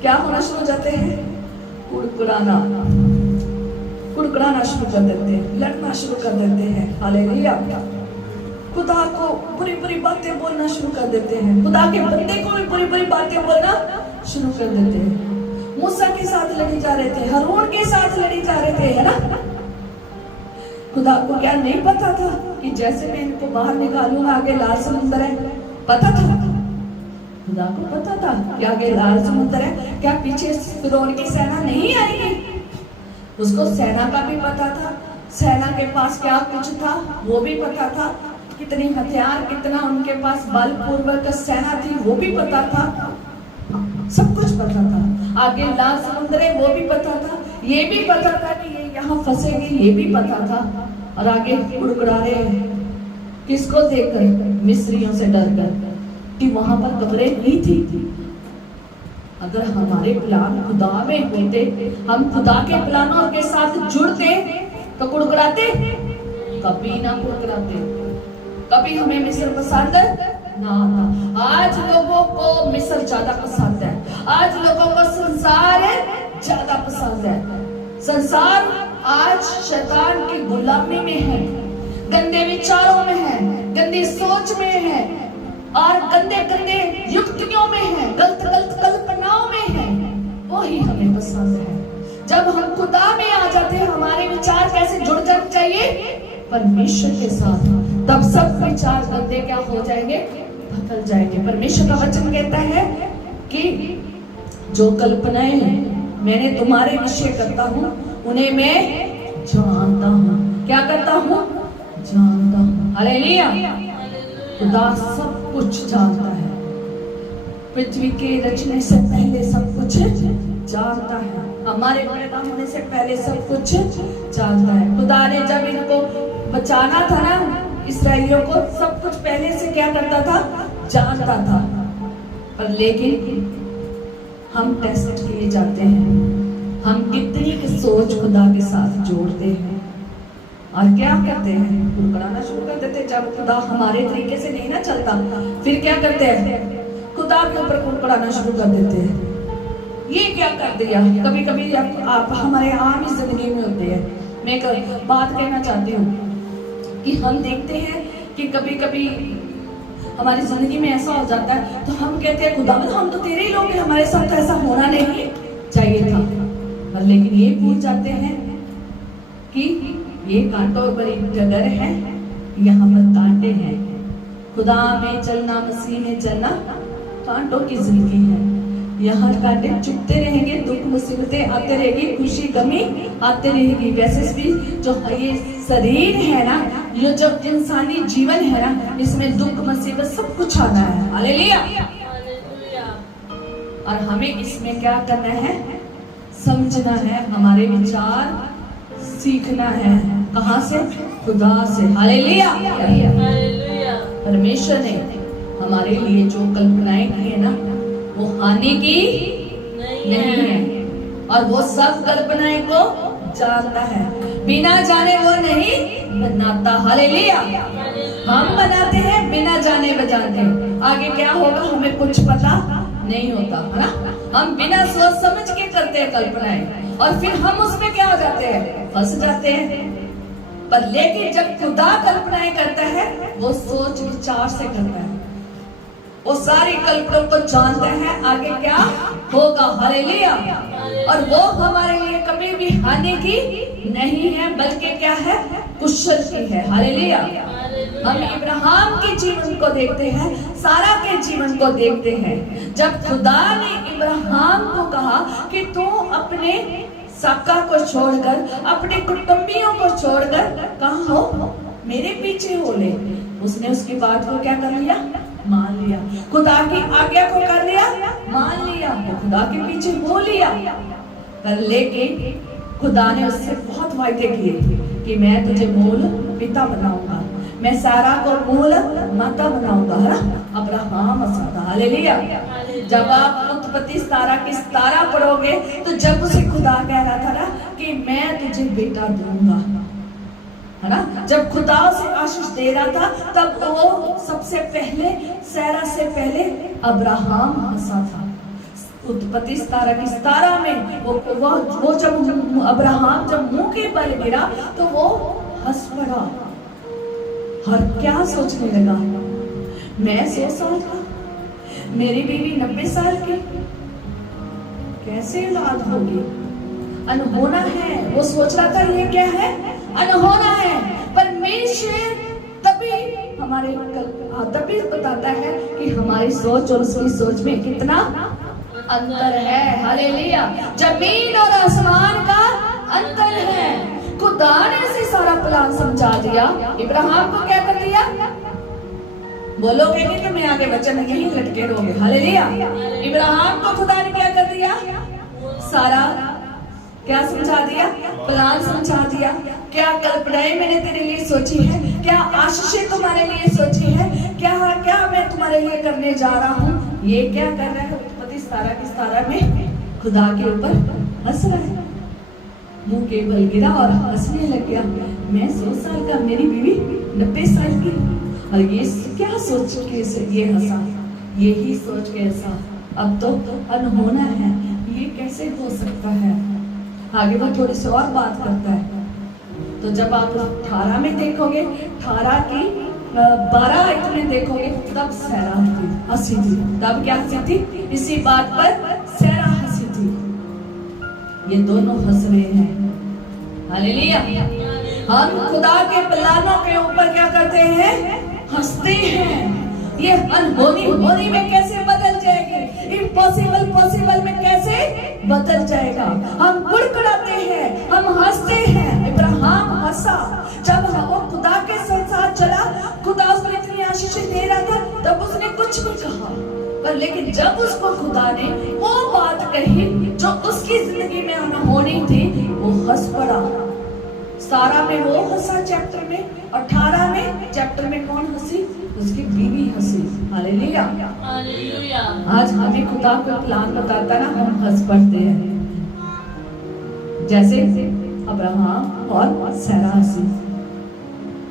क्या होना शुरू हो जाते हैं? कुड़कुड़ाना शुरू कर देते हैं, लड़ना शुरू कर देते हैं। हालेलुया। खुदा को बुरी बुरी बातें बोलना शुरू कर देते हैं, खुदा के बंदे को भी बुरी बुरी बातें बोलना शुरू कर देते हैं। मूसा के साथ लड़ी जा रहे थे, हारून के साथ लड़ी जा रहे थे, है ना? खुदा को क्या नहीं पता था कि जैसे मैं इनको बाहर निकालूंगा आगे लाल समुद्र है? पता था, खुदा को पता था कि आगे लाल समुद्र है, क्या पीछे फिरौन की सेना नहीं आएगी? उसको सेना का भी पता था, सेना के पास क्या कुछ था वो भी पता था, कितने हथियार, कितना उनके पास बलपूर्वक सेना थी वो भी पता था, सब कुछ पता था। आगे लाल समुद्र है वो भी पता था, ये भी पता था कि ये यहाँ फंसेगी, ये भी पता था। और आगे कुड़कुड़ा रहे हैं, किसको देखकर? मिस्रियों से डरकर, कि वहां पर कब्रें नहीं थी। अगर हमारे प्लान खुदा में होते, हम खुदा के प्लानों के साथ जुड़ते तो कुड़कुड़ाते? कभी ना कुड़कुड़ाते। कभी हमें मिस्र पसंद ना आता। आज लोगों को मिस्र ज्यादा पसंद है, आज लोगों को संसार ज्यादा पसंद है। संसार आज शैतान की गुलामी में है, गंदे विचारों में है, गंदी सोच में है, और गंदे गंदे युक्तियों में है, गलत गलत कल्पनाओं में है, वो ही हमें पसंद है। जब हम खुदा में आ जाते हैं, हमारे विचार कैसे जुड़ जाने चाहिए? परमेश्वर के साथ। तब सब विचार गंदे क्या हो जाएंगे? बदल जाएंगे। परमेश्वर का वचन कहता है कि जो कल्पनाएं मैंने तुम्हारे विषय करता हूँ उन्हें मैं जानता हूँ। क्या करता हूँ? जानता हूँ। हालेलुया। खुदा सब कुछ जानता है। पृथ्वी के रचने से पहले सब कुछ जानता है। हमारे पैदा होने से पहले सब कुछ जानता है। खुदा ने जब इनको बचाना था ना, इस्राएलियों को, सब कुछ पहले से क्या करता था? जानता था। पर लेकिन हम टेस्ट किए जाते हैं, हम कितनी की सोच खुदा के साथ जोड़ते हैं और क्या करते हैं? कुड़कुड़ाना शुरू कर देते हैं। जब खुदा हमारे तरीके से नहीं ना चलता, फिर क्या करते हैं? खुदा के ऊपर कुड़कुड़ाना शुरू कर देते हैं। ये क्या कर दिया? कभी कभी आप हमारे आम ही जिंदगी में होते हैं। मैं एक बात कहना चाहती हूँ कि हम देखते हैं कि कभी कभी हमारी जिंदगी में ऐसा हो जाता है तो हम कहते हैं खुदा हम तो तेरे ही लोग हैं, हमारे साथ ऐसा होना नहीं चाहिए था। पर लेकिन ये भूल जाते हैं कि ये कांटों पर एक डगर है, यहाँ पर कांटे हैं। खुदा में चलना, मसीह में चलना कांटों की जिंदगी है। यहाँ कांटे चुभते रहेंगे, दुख मुसीबतें आते रहेगी, खुशी गमी आते रहेगी। वैसे भी जो ये शरीर है ना, ये जो इंसानी जीवन है ना, इसमें दुख मुसीबत सब कुछ आना है। हालेलुया। और हमें इसमें क्या करना है? समझना है, हमारे विचार सीखना है। कहाँ से? खुदा से। हालेलुया। परमेश्वर ने हमारे लिए जो कल्पनाएं की है ना, वो हानि की नहीं है। और वो सब कल्पनाएं को जानता है, बिना जाने वो नहीं बनाता। हालेलुया। हम बनाते हैं बिना जाने बजाते। आगे क्या होगा हमें कुछ पता नहीं होता, है ना? हम बिना सोच समझ के करते हैं कल्पनाएं और फिर हम उसमें क्या हो जाते हैं? फंस जाते हैं। पर लेकिन जब खुदा कल्पनाएं करता है, वो सोच विचार से करता है, वो सारी कल्पनाओं को जानता है आगे क्या होगा। हालेलुया। और वो हमारे लिए कभी भी हानि की नहीं है, बल्कि क्या है? कुशल की है। हालेलुया। हम इब्राहिम के जीवन को देखते हैं, सारा के जीवन को देखते हैं। जब खुदा ने इब्राहिम को कहा कि तू अपने साका को छोड़कर, अपने कुटुंबियों को छोड़कर कहाँ हो? मेरे पीछे हो ले। उसने उसकी बात को क्या कर लिया? मान लिया। खुदा की आज्ञा को कर लिया, मान लिया, तो खुदा के पीछे हो लिया। पर लेकिन खुदा ने उससे बहुत वायदे किए कि मैं तुझे मूल पिता बनाऊंगा, मैं सारा को मूल माता बनाऊंगा, है ना? अब्राहम असादा। हालेलुया। जब आप उत्पत्ति 17 की 17 पढ़ोगे तो जब उसे खुदा कह रहा था ना कि मैं तुझे बेटा दूंगा, है ना? जब खुदा उसे आशीष दे रहा था, तब वो सबसे पहले सारा से पहले अब्राहम हंसा था। उत्पत्ति 17 की 17 में वो जब अब्राहम जब मुंह के बल गिरा तो वो हंस पड़ा और क्या सोचने लगा? मैं 100 साल का, मेरी बीवी 90 साल की, कैसे औलाद होगी? अनहोना है। वो सोच रहा था ये क्या है? अनहोना है। परमेश्वर तभी तभी बताता है कि हमारी सोच और उसकी सोच में कितना अंतर है। हालेलुया। जमीन और आसमान का अंतर है। खुदा ने से सारा प्लान समझा दिया। इब्राहिम को क्या कर दिया? बोलोगे नहीं तो मैं आगे वचन यहीं लटके रहोगे। हालेलुया। इब्राहिम को खुदा ने क्या कर दिया? सारा क्या समझा दिया? प्लान समझा दिया। क्या कल्पनाएं मैंने तेरे लिए सोची है, क्या आशीषें तुम्हारे लिए सोची है, क्या क्या मैं तुम्हारे लिए करने जा रहा हूँ, ये क्या कर रहा है? उत्पत्ति 17 की 17 में खुदा के ऊपर हंस रहा है, मुंह के बल गिरा और हंसने लग गया। मैं 100 साल का, मेरी बीवी 90 साल की, और ये क्या सोच के ये हंसा? यही सोच के हंसा। अब तो अनहोना है, ये कैसे हो सकता है? आगे वो थोड़ी सी और बात करता है। तो जब आप 18 में देखोगे, 18 की 12 आयत में देखोगे तब सैरा हंसी थी। तब क्या हंसी थी? इसी बात पर सैरा हंसी थी। ये दोनों हंस रहे हैं। हालेलुया। हम खुदा के प्लानों के ऊपर क्या करते हैं? हंसते हैं। ये अनहोनी होनी में कैसे बदल जाएगी? इम्पॉसिबल पॉसिबल में कैसे बदल जाएगा? हम कुड़कुड़ाते हैं, हम हंसते हैं। इब्राहिम हंसा जब वो खुदा के साथ चला। खुदा उसको इतनी आशीषें दे रहा था, तब उसने कुछ भी कहा, पर लेकिन जब उसको खुदा ने वो बात कही जो उसकी जिंदगी में होनी थी, वो हंस पड़ा। सारा में वो हंसा चैप्टर में, 18 में चैप्टर में कौन हंसी? उसकी बीवी हंसी। हालेलुया। हालेलुया। आज हमें खुदा को प्लान बताता ना, हम हंस पड़ते हैं। जैसे अब्राहम और सैरा हंसी,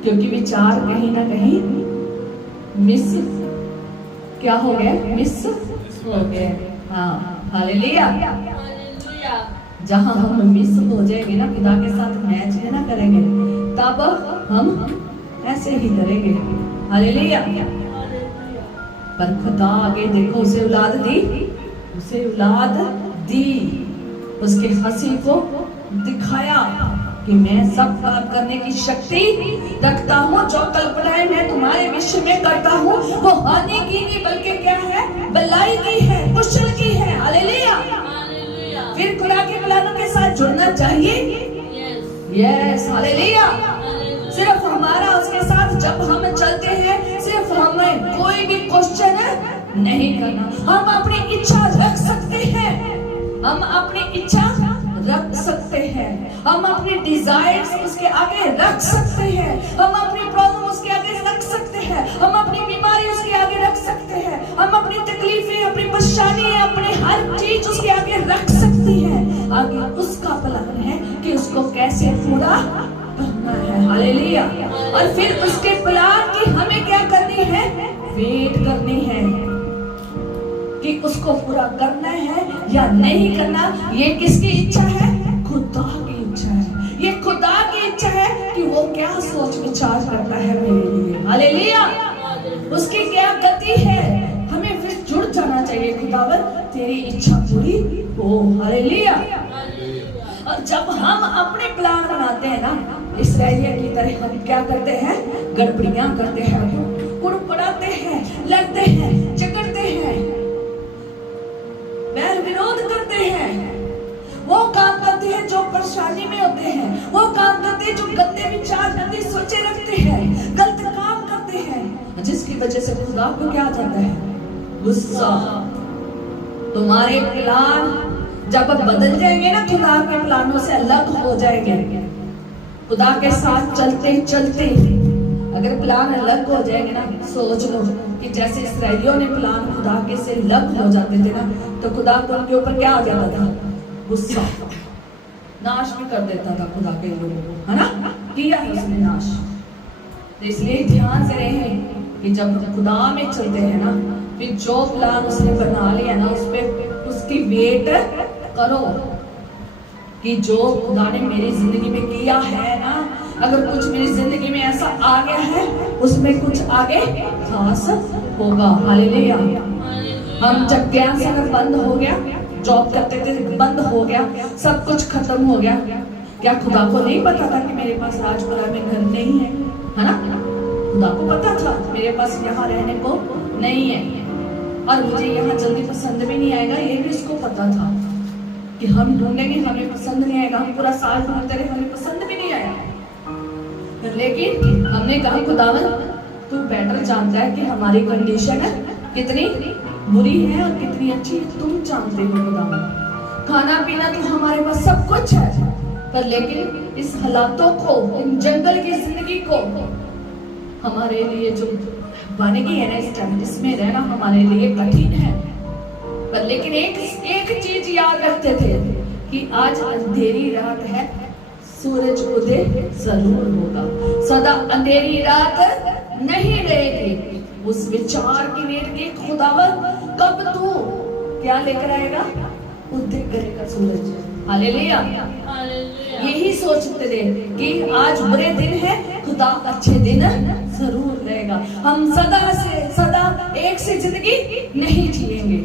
क्योंकि विचार कहीं ना कहीं मिस क्या हो गया? मिस हो गए। हाँ, हालेलुया। हालेलुया। जहाँ हम मिस हो जाएंगे ना, खुदा के साथ मैच ना करेंगे, तब हम ऐसे ही करेंगे। हालेलुया। पर खुदा आगे देखो, उसे औलाद दी, उसे औलाद दी, उसके हंसी को दिखाया कि मैं सब काम करने की शक्ति रखता हूँ। जो कल्पनाएं मैं तुम्हारे विषय में करता हूँ वो हानि की नहीं, बल्कि क्या है? भलाई की है, कुशल की है। हालेलुया। फिर खुदा के प्लानों के साथ जुड़ना चाहिए। Yes, hallelujah. सिर्फ हमारा उसके साथ जब हम चलते हैं, सिर्फ हमें कोई भी क्वेश्चन नहीं करना। हम अपनी इच्छा रख सकते हैं, हम अपनी इच्छा रख सकते हैं, हम अपनी डिजायर्स उसके आगे रख सकते हैं, हम अपनी प्रॉब्लम उसके आगे रख सकते हैं, हम अपनी बीमारी उसके आगे रख सकते हैं, हम अपनी तकलीफें, अपनी परेशानी, अपनी हर चीज उसके आगे रख सकती हैं। आगे उसका प्लान है कि उसको कैसे पूरा करना है। हालेलुया। और फिर उसके प्लान की हमें क्या करनी है? वेट करनी है कि उसको पूरा करना है या नहीं करना। ये किसकी इच्छा है? खुदा की इच्छा है। ये खुदा की इच्छा है कि वो क्या सोच विचार करता है मेरे लिए। हालेलुया। उसकी क्या गति है? हमें फिर जुड़ जाना चाहिए। खुदावन तेरी इच्छा पूरी हो। हालेलुया। और जब हम अपने प्लान बनाते हैं ना, इस्राएलियों की तरह हम क्या करते हैं? गड़बड़ियां करते हैं, कुड़कुड़ाते हैं, लड़ते हैं, झगड़ते हैं, बैर विरोध करते हैं, वो काम करते हैं जो परेशानी में होते हैं, वो काम करते हैं जो गंदे विचार, गंदी सोचे रखते हैं, गलत काम करते हैं, जिसकी वजह से खुदा को क्या आ जाता है? गुस्सा। तुम्हारे प्लान जब बदल जाएंगे ना, खुदा के प्लानों से अलग हो जाएंगे। खुदा के साथ चलते चलते अगर प्लान अलग हो जाएंगे ना, सोच लो कि जैसे इस्राएलियों ने प्लान खुदा के से अलग हो जाते थे ना, तो खुदा को उनके ऊपर क्या आ जाता था? गुस्सा। नाश भी कर देता था खुदा के लोगों को, है ना? किया उसने नाश। तो इसलिए ध्यान से रहें कि जब खुदा में चलते हैं ना, फिर जो प्लान उसने बना लिया ना, उस पे उसकी वेट करो कि जो खुदा ने मेरी जिंदगी में किया है ना, अगर कुछ मेरी जिंदगी में ऐसा आ गया है, उसमें कुछ आगे खास होगा। हालेलुया। हम जब गैस अगर बंद हो गया, जॉब करते थे बंद हो गया, सब कुछ खत्म हो गया, क्या खुदा को नहीं पता था कि मेरे पास राजपुरा में घर नहीं है ना? खुदा को पता था मेरे पास यहाँ रहने को नहीं है, और मुझे यहाँ जल्दी पसंद भी नहीं आएगा, ये भी उसको पता था कि हम ढूंढेंगे, हमें पसंद नहीं आएगा, हम पूरा साल ढूंढते रहे, हमें पसंद भी नहीं आया। लेकिन हमने कहा खुदावन तू बेटर जानता है कि हमारी कंडीशन कितनी बुरी है और कितनी अच्छी है, तुम जानते हो खुदावन। खाना पीना तो हमारे पास सब कुछ है, पर लेकिन इस हालातों को, इन जंगल की जिंदगी को हमारे लिए जो बनेगी है ना इस टाइम, इसमें रहना हमारे लिए कठिन है। पर लेकिन एक चीज याद रखते थे कि आज अंधेरी रात है, सूरज उदय जरूर होगा, सदा अंधेरी रात नहीं रहेगी। उस विचार की वेट की खुदावन कब तू क्या लेकर आएगा? उदय करेगा सूरज। हालेलुया। यही सोचते थे कि आज बुरे दिन है, खुदा अच्छे दिन जरूर रहेगा। हम सदा से सदा एक सी जिंदगी नहीं जिएंगे।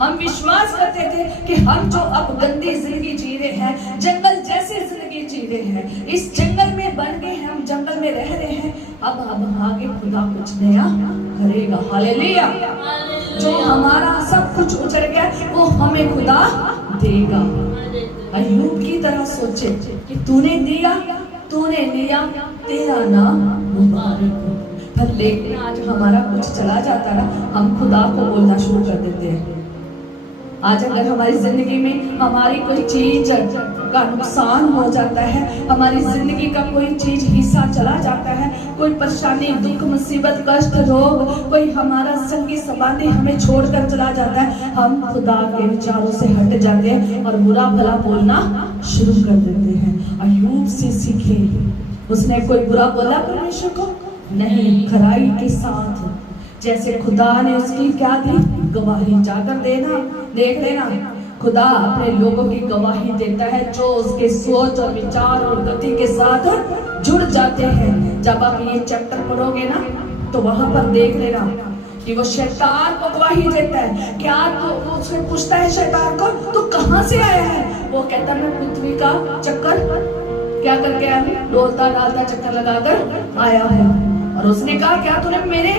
हम विश्वास करते थे कि हम जो अब गंदी जिंदगी जी रहे हैं, जंगल जैसे जिंदगी जी रहे हैं, इस जंगल में बन गए हैं, हम जंगल में रह रहे हैं। अब आगे खुदा कुछ नया करेगा। हालेलुया। जो हमारा सब कुछ उजड़ गया वो हमें खुदा देगा। अय्यूब की तरह सोचे कि तूने दिया, तूने लिया, तेरा नाम मुबारक हो। पर लेकिन आज हमारा कुछ चला जाता ना, हम खुदा को बोलना शुरू कर देते हैं। आज अगर हमारी जिंदगी में हमारी कोई चीज का नुकसान हो जाता है, हमारी जिंदगी का कोई चीज हिस्सा चला जाता है, कोई परेशानी, दुख, मुसीबत, कष्ट, रोग, कोई हमारा संगी संबंधी हमें छोड़कर चला जाता है, हम खुदा के विचारों से हट जाते हैं और बुरा भला बोलना शुरू कर देते हैं। अय्यूब से सीखे, उसने कोई बुरा बोला परमेश्वर को नहीं, खराई के साथ जैसे खुदा ने उसकी क्या दी गवाही, जाकर देना, देख लेना। खुदा अपने लोगों की गवाही देता है जो उसके सोच और विचार और गति के साथ जुड़ जाते हैं। जब आप ये चैप्टर पढ़ोगे ना तो वहां पर देख लेना कि वो शैतान को गवाही देता है। क्या तो उससे पूछता है शैतान को, तू कहां से आया है? वो कहता है मैं पृथ्वी का चक्कर क्या करके आया हूँ, डोलता डालता चक्कर लगाकर आया हूँ। और उसने कहा क्या तूने मेरे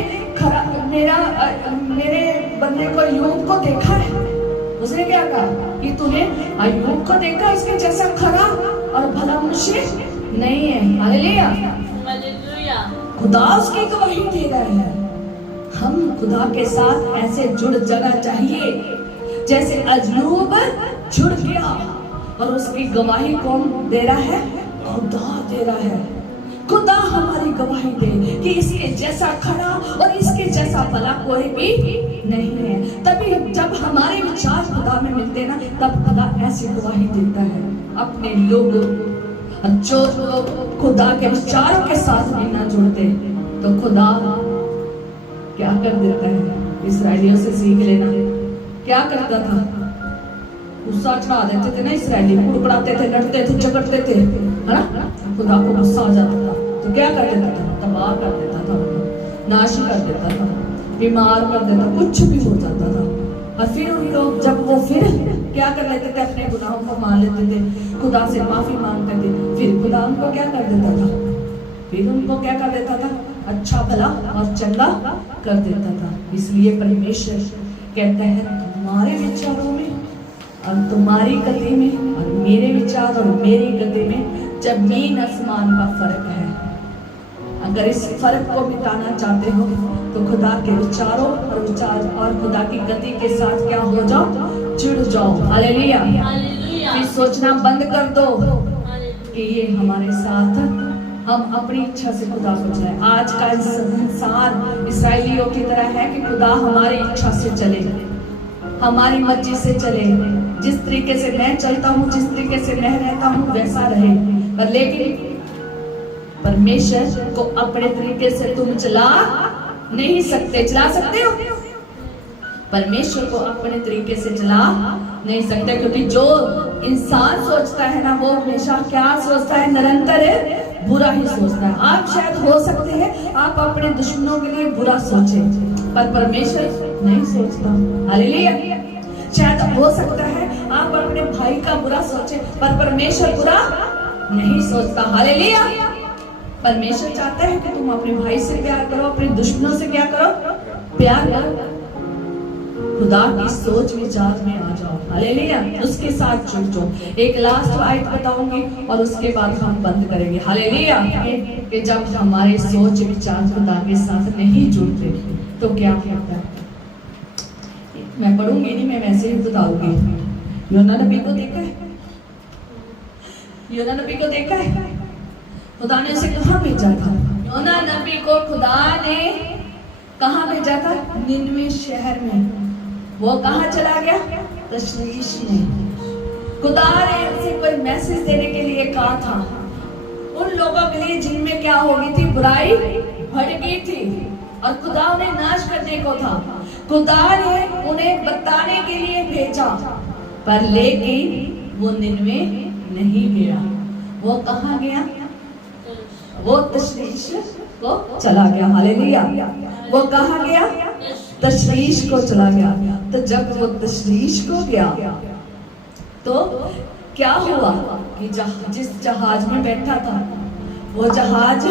बंदे को अय्यूब को देखा है? उसने क्या कहा कि तूने अय्यूब को देखा, इसके जैसा खरा और भला मनुष्य नहीं है। हालेलुया। खुदा उसकी गवाही दे रहा है। हम खुदा के साथ ऐसे जुड़ जाना चाहिए जैसे अय्यूब जुड़ गया। और उसकी गवाही कौन दे रहा है? खुदा दे रहा है। खुदा हमारी गवाही दे कि इसके जैसा खड़ा और इसके जैसा भला कोई भी नहीं है। तभी जब हमारे विचार खुदा में मिलते ना, तब खुदा ऐसी गवाही देता है अपने लोगों। जो लोग खुदा के विचारों के साथ भी ना जुड़ते तो खुदा क्या कर देता है? इस्राएलियों से सीख लेना। क्या करता था? गुस्सा चढ़ा देते थे ना इस्राएली, कुड़कुड़ाते थे, लड़ते थे, झगड़ते थे, है ना? खुदा को गुस्सा आ जाता था तो क्या कर देता था? तबाह कर देता था, नाश कर देता था, बीमार कर देता, कुछ भी हो जाता था। और फिर उन लोग जब वो फिर क्या कर लेते थे? अपने गुनाहों को मान लेते थे, खुदा से माफी मांगते थे, फिर खुदा उनको क्या कर देता था? फिर उनको क्या कर देता था? अच्छा भला और चंगा कर देता था। इसलिए परमेश्वर कहता है तुम्हारे विचारों में और तुम्हारी गति में और मेरे विचार और मेरी गति में जमीन आसमान का फर्क है। अगर इस फर्क को मिटाना चाहते हो तो खुदा के विचारों और खुदा की गति के साथ क्या हो जाओ? जुड़ जाओ। हालेलुया। फिर सोचना बंद कर दो कि ये हमारे साथ, हम अपनी इच्छा से खुदा को चलाए। आज का संसार इसराइलियों की तरह है कि खुदा हमारी इच्छा से चले, हमारी मर्जी से चले। जिस तरीके से मैं चलता हूँ, जिस तरीके से मैं रहता हूँ वैसा रहे। पर लेकिन परमेश्वर को अपने तरीके से तुम चला नहीं सकते। चला सकते हो? परमेश्वर को अपने तरीके से चला नहीं सकते, क्योंकि जो इंसान सोचता है ना वो हमेशा क्या सोचता है? निरंतर बुरा ही सोचता है। आप शायद हो सकते हैं आप अपने दुश्मनों के लिए बुरा सोचे, पर परमेश्वर नहीं सोचता। हालेलुया। शायद हो सकता है आप अपने भाई का बुरा सोचे, पर परमेश्वर बुरा नहीं सोचता। हालेलुया। परमेश्वर चाहता है कि तुम अपने भाई से प्यार करो, अपने दुश्मनों से क्या करो? प्यार करो। खुदा की सोच विचार में आ जाओ। हालेलुया। उसके साथ जुड़ जाओ। एक लास्ट आयत बताऊंगी और उसके बाद हम बंद करेंगे। हालेलुया। कि जब हमारे सोच विचार खुदा के साथ नहीं जुड़ते तो क्या होता है? मैं पढ़ूंगी नहीं, मैं वैसे ही बताऊंगी। योना नबी को देखा है? योना नबी को देखा है? खुदा ने उसे कहाँ भेजा था? योना नबी को खुदा ने कहाँ भेजा था? निनवे शहर में। वो कहाँ चला गया? तशवीश में। खुदा ने उसे कोई मैसेज देने के लिए कहा था उन लोगों के लिए जिनमें क्या हो गई थी? बुराई बढ़ गई थी और खुदा उन्हें नाश करने को था। खुदा ने उन्हें बताने के लिए भेजा, पर लेकिन वो निनवे नहीं गया। वो कहाँ गया? वो तशरीश को चला गया। हालेलुया। वो कहाँ गया? तशरीश को चला गया। तो जब वो तशरीश को गया तो क्या हुआ कि जिस जहाज में बैठा था वो जहाज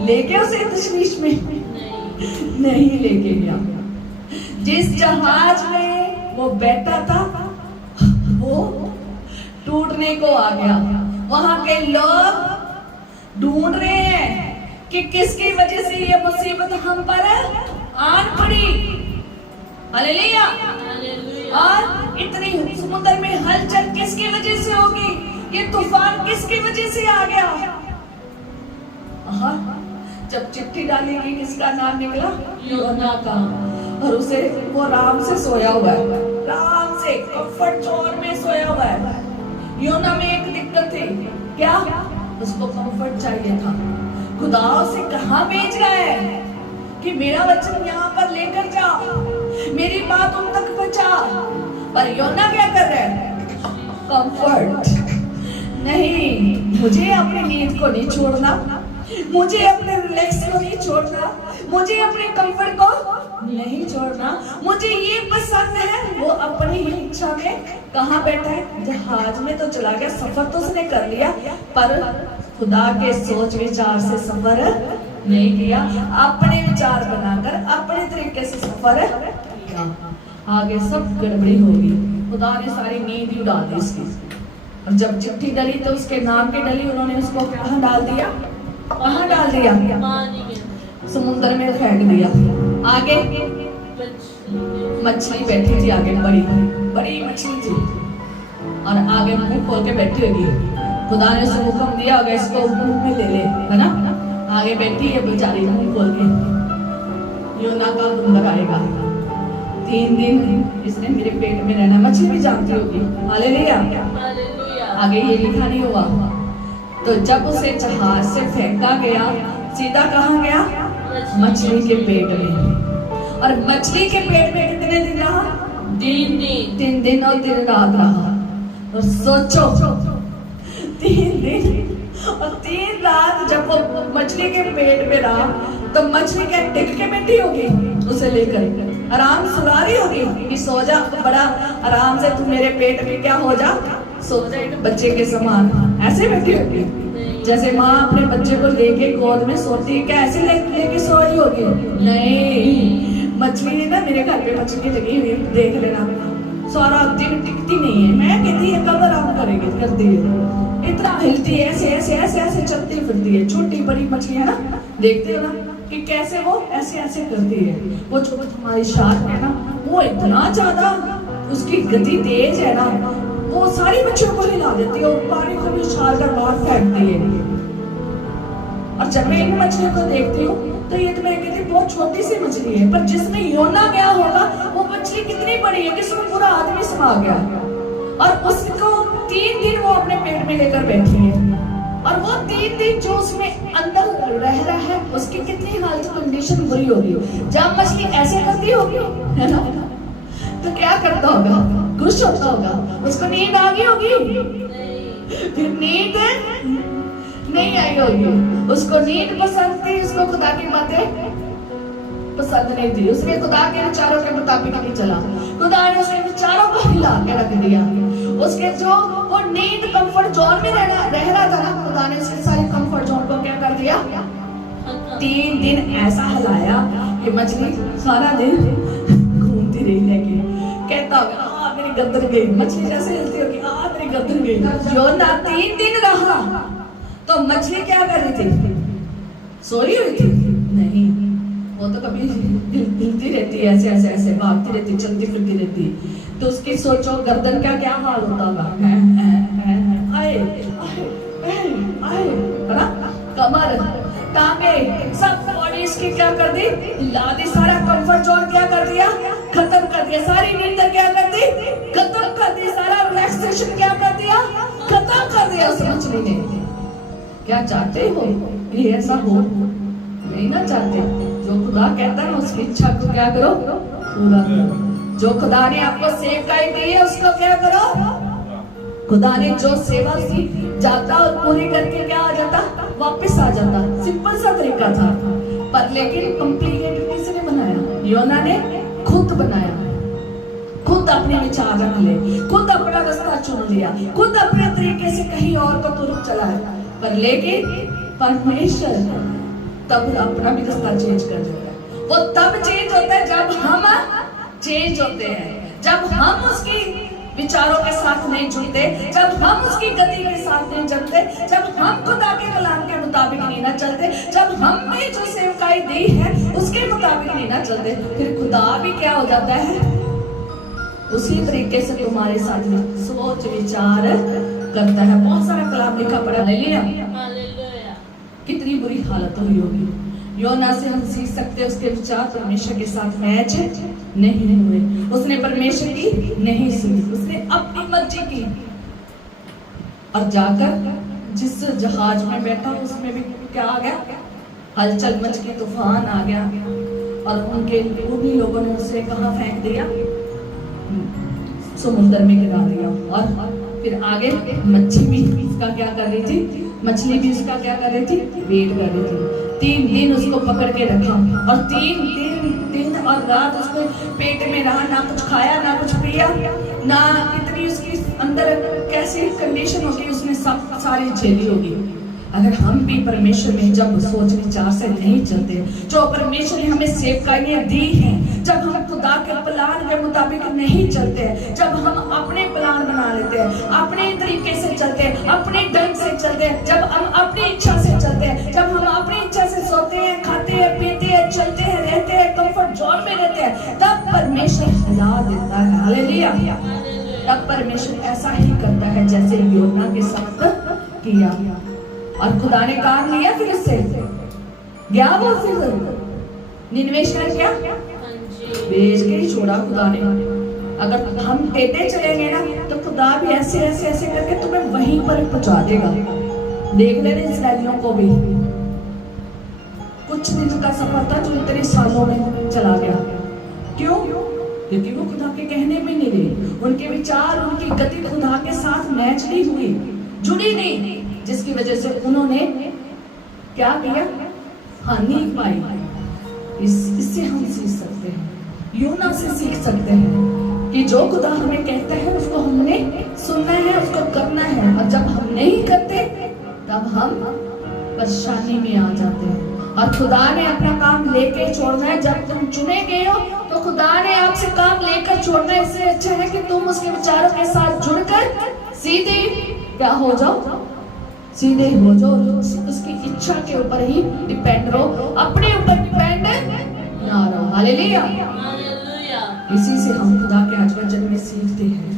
ले गया उसे तशरीश में? नहीं लेके गया। जिस जहाज में वो बैठा था वो टूटने को आ गया। वहां के लोग ढूंढ रहे हैं कि किसकी वजह से ये मुसीबत हम पर आन पड़ी। हालेलुया। और इतनी समुद्र में हलचल किसकी वजह से होगी? ये तूफान किसकी वजह से आ गया? जब चिट्ठी डाली गई किसका नाम निकला? योना का। और उसे वो आराम से सोया हुआ है, आराम से कंफर्ट जोन में सोया हुआ है। योना में एक दिक्कत थी, क्या? उसको कंफर्ट चाहिए था। खुदा उसे कहाँ भेज रहा है कि मेरा वचन यहाँ पर लेकर जाओ, मेरी बात उन तक पहुंचा। पर योना क्या कर रहा है? कंफर्ट नहीं, मुझे अपनी नींद को नहीं छोड़ना, मुझे अपने रिलैक्स को नहीं छोड़ना, मुझे अपने कंफर्ट को नहीं छोड़ना। मुझे ये पसंद है। वो अपनी ही इच्छा में कहाँ बैठा है? जहाज में तो चला गया, सफर तो उसने कर लिया, पर खुदा के सोच विचार से सफर नहीं किया। अपने विचार बनाकर अपने तरीके से सफर किया। आगे सब गड़बड़ी होगी। खुदा ने सारी नींद उड़ा दी उसकी। और जब चिट्ठी डली तो उसके नाम की डली, उन्होंने उसको कहाँ डाल दिया? कहाँ डाल दिया? समुद्र में फेंक दिया। आगे मछली बैठी थी, आगे बड़ी बड़ी मछली थी और आगे मुंह खोल के बैठी होगी। खुदा ने उसको हुक्म दिया होगा इसको मुंह में ले ले, है ना? आगे बैठी है बेचारी मुंह खोल के। योना का बंदर आएगा, 3 दिन इसने मेरे पेट में रहना। मछली भी जानती होगी। हालेलुया। आगे ये लिखा नहीं हुआ। तो जब उसे जहाज से फेंका गया, सीधा कहाँ गया? मछली के पेट में। और मछली के पेट में कितने दिन रहा? 3 दिन और 3 रात रहा। और सोचो 3 दिन और 3 रात जब वो मछली के पेट में रहा तो मछली क्या टिक के बैठी होगी? उसे लेकर आराम सुला रही होगी कि सो जा, बड़ा आराम से तू मेरे पेट में क्या हो जा, सो जा एक बच्चे के समान। ऐसे बैठी होगी जैसे माँ अपने बच्चे को लेके गोद में सोती है, क्या ऐसे लेके सो रही होगी? नहीं, मछली ने ना, मेरे घर पे मछली लगी हुई, देख लेना, सारा दिन टिकती नहीं है। मैं कहती है कब आराम करेगी, करती है, इतना हिलती है, ऐसे ऐसे ऐसे ऐसे चलती फिरती है। छोटी बड़ी मछली है ना, देखते हो ना कि कैसे वो ऐसे ऐसे करती है। वो जो हमारी शार्क है ना, वो इतना ज्यादा उसकी गति तेज है ना, वो सारी मछलियों को हिला देती है और पानी को भी उछाल कर बाहर फेंकती है। और जब मैं इन मछलियों को देखती हूँ तो ये तो मैं कहती हूँ बहुत छोटी सी मछली है, पर जिसमें योना गया होगा वो मछली कितनी बड़ी है कि उसमें पूरा आदमी समा गया। और उसको 3 दिन वो अपने पेट में लेकर बैठी है। और वो 3 दिन जो उसमें अंदर रह रहा है उसकी कितनी हालत कंडीशन बुरी होगी। जब मछली ऐसे करती होगी है ना, तो क्या करता होगा? खुश होता होगा, उसको नींद आ गई होगी, फिर नींद नहीं आई होगी। उसको नींद पसंद थी, उसको खुदा की बातें पसंद नहीं थी। उसने खुदा के विचारों के मुताबिक नहीं चला। खुदा ने उसके विचारों को हिला के रख दिया। उसके जो वो नींद कंफर्ट जोन में रह रहा था ना, खुदा ने उसके सारे कंफर्ट जोन को क्या कर दिया? 3 दिन ऐसा हिलाया कि मछली सारा दिन घूमती रही लेके, कहता होगा मेरी गर्दन गई। मछली जैसे हिलती होगी, मेरी गर्दन गई। योना 3 दिन रहा तो मछली क्या कर रही थी? सोई हुई थी? नहीं, वो तो कभी हिलती रहती है, ऐसे ऐसे ऐसे भागती रहती, चलती फिरती रहती। तो उसकी सोचो गर्दन का क्या हाल होता होगा? आए आए है ना, कमर, टांगे, सब बॉडी इसकी क्या कर दी? हिला दी। सारा कंफर्ट जोन क्या कर दिया? खत्म कर दिया। सारी नींद क्या कर दी? खत्म कर दी। सारा रिलैक्सेशन क्या कर दिया? खत्म कर दिया उस मछली ने। क्या चाहते हो ये ऐसा हो? नहीं ना चाहते। जो खुदा कहता है ना उसकी इच्छा को क्या करो? पूरा करो। जो खुदा ने आपको सेवकाई दी है उसको क्या करो? खुदा ने जो सेवा सी जाता और पूरी करके क्या आ जाता? वापस आ जाता। सिंपल सा तरीका था, पर लेकिन कॉम्प्लिकेटेड किसने बनाया? योना ने खुद बनाया। खुद अपने विचार रख ले, खुद अपना रास्ता चुन लिया, खुद अपने तरीके से कहीं और को तुरंत चला है। पर लेकिन परमेश्वर तब अपना भी रास्ता चेंज कर देता है। वो तब चेंज होता है जब हम चेंज होते हैं, जब हम उसकी विचारों के साथ नहीं जुड़ते, जब हम उसकी गति के साथ नहीं चलते, जब हम खुदा के कलाम के मुताबिक नहीं ना चलते, जब हमने जो सेवकाई दी है उसके मुताबिक नहीं ना चलते, फिर खुदा भी क्या हो जाता है? उसी तरीके से तुम्हारे साथ में सोच विचार करता है। बहुत सारा कलाम लिखा पड़ा है। हालेलुया। कितनी बुरी हालत हुई होगी। योना से हम सीख सकते हैं, उसके विचार परमेश्वर के साथ मैच नहीं हुए, उसने परमेश्वर की नहीं सुनी, उसने अपनी मर्जी की, और जाकर जिस जहाज में बैठा उसमें भी क्या आ गया? हलचल मच गई, तूफान आ गया, और उन्हीं लोगों ने उसे कहाँ फेंक दिया? समुद्र में गिरा दिया। और फिर आगे मच्छी भी इसका क्या कर रही थी? मछली भी उसका क्या कर रही थी? वेट कर रही थी। 3 दिन उसको पकड़ के रखा, और 3 दिन और रात उसको पेट में रहा, ना कुछ खाया ना कुछ पिया, ना इतनी उसकी अंदर कैसी कंडीशन होगी, उसने सब सारी झेली होगी। अगर हम भी परमेश्वर में जब सोच विचार से नहीं चलते, जो परमेश्वर ने हमें सेवकाइयां दी हैं, जब हम खुदा के प्लान के मुताबिक नहीं चलते, जब हम अपने प्लान बना लेते हैं, अपने तरीके से चलते हैं, अपने ढंग से चलते हैं, जब हम अपनी इच्छा से चलते हैं, जब हम अपनी इच्छा से सोते हैं, खाते हैं, पीते हैं, चलते हैं, रहते हैं, कंफर्ट जोन में रहते हैं, तब परमेश्वर हिला देता है। हालेलुया। तब परमेश्वर ऐसा ही करता है जैसे योना के साथ किया, और खुदा ने काम लिया, फिर उससे गया वो, फिर निनवे शहर क्या भेज के ही छोड़ा खुदा ने। अगर हम टेढ़े चलेंगे ना, तो खुदा भी ऐसे ऐसे ऐसे करके तुम्हें वहीं पर पहुंचा देगा। देख लेना इस्राएलियों को भी कुछ दिन का सफर था जो इतने सालों में चला गया। क्यों? क्योंकि वो खुदा के कहने में नहीं रहे, उनके विचार, उनकी गति खुदा के साथ मैच नहीं हुई, जुड़ी नहीं, जिसकी वजह से उन्होंने क्या किया? हानि पाई। इससे हम सीख सकते हैं, योना से सीख सकते हैं कि जो खुदा हमें कहता है उसको हमने सुनना है, उसको करना है, और जब हम नहीं करते तब हम परेशानी में आ जाते हैं। और खुदा ने अपना काम लेके छोड़ना है। जब तुम चुने गए हो तो खुदा ने आपसे काम लेकर छोड़ना है। इससे अच्छा है कि तुम उसके विचारों के साथ जुड़कर सीधे क्या हो जाओ, सीधे हो जाओ, उसकी इच्छा के ऊपर ही डिपेंड रहो, अपने ऊपर डिपेंड ना रहो। हालेलुया। इसी से हम खुदा के आज वचन में सीखते हैं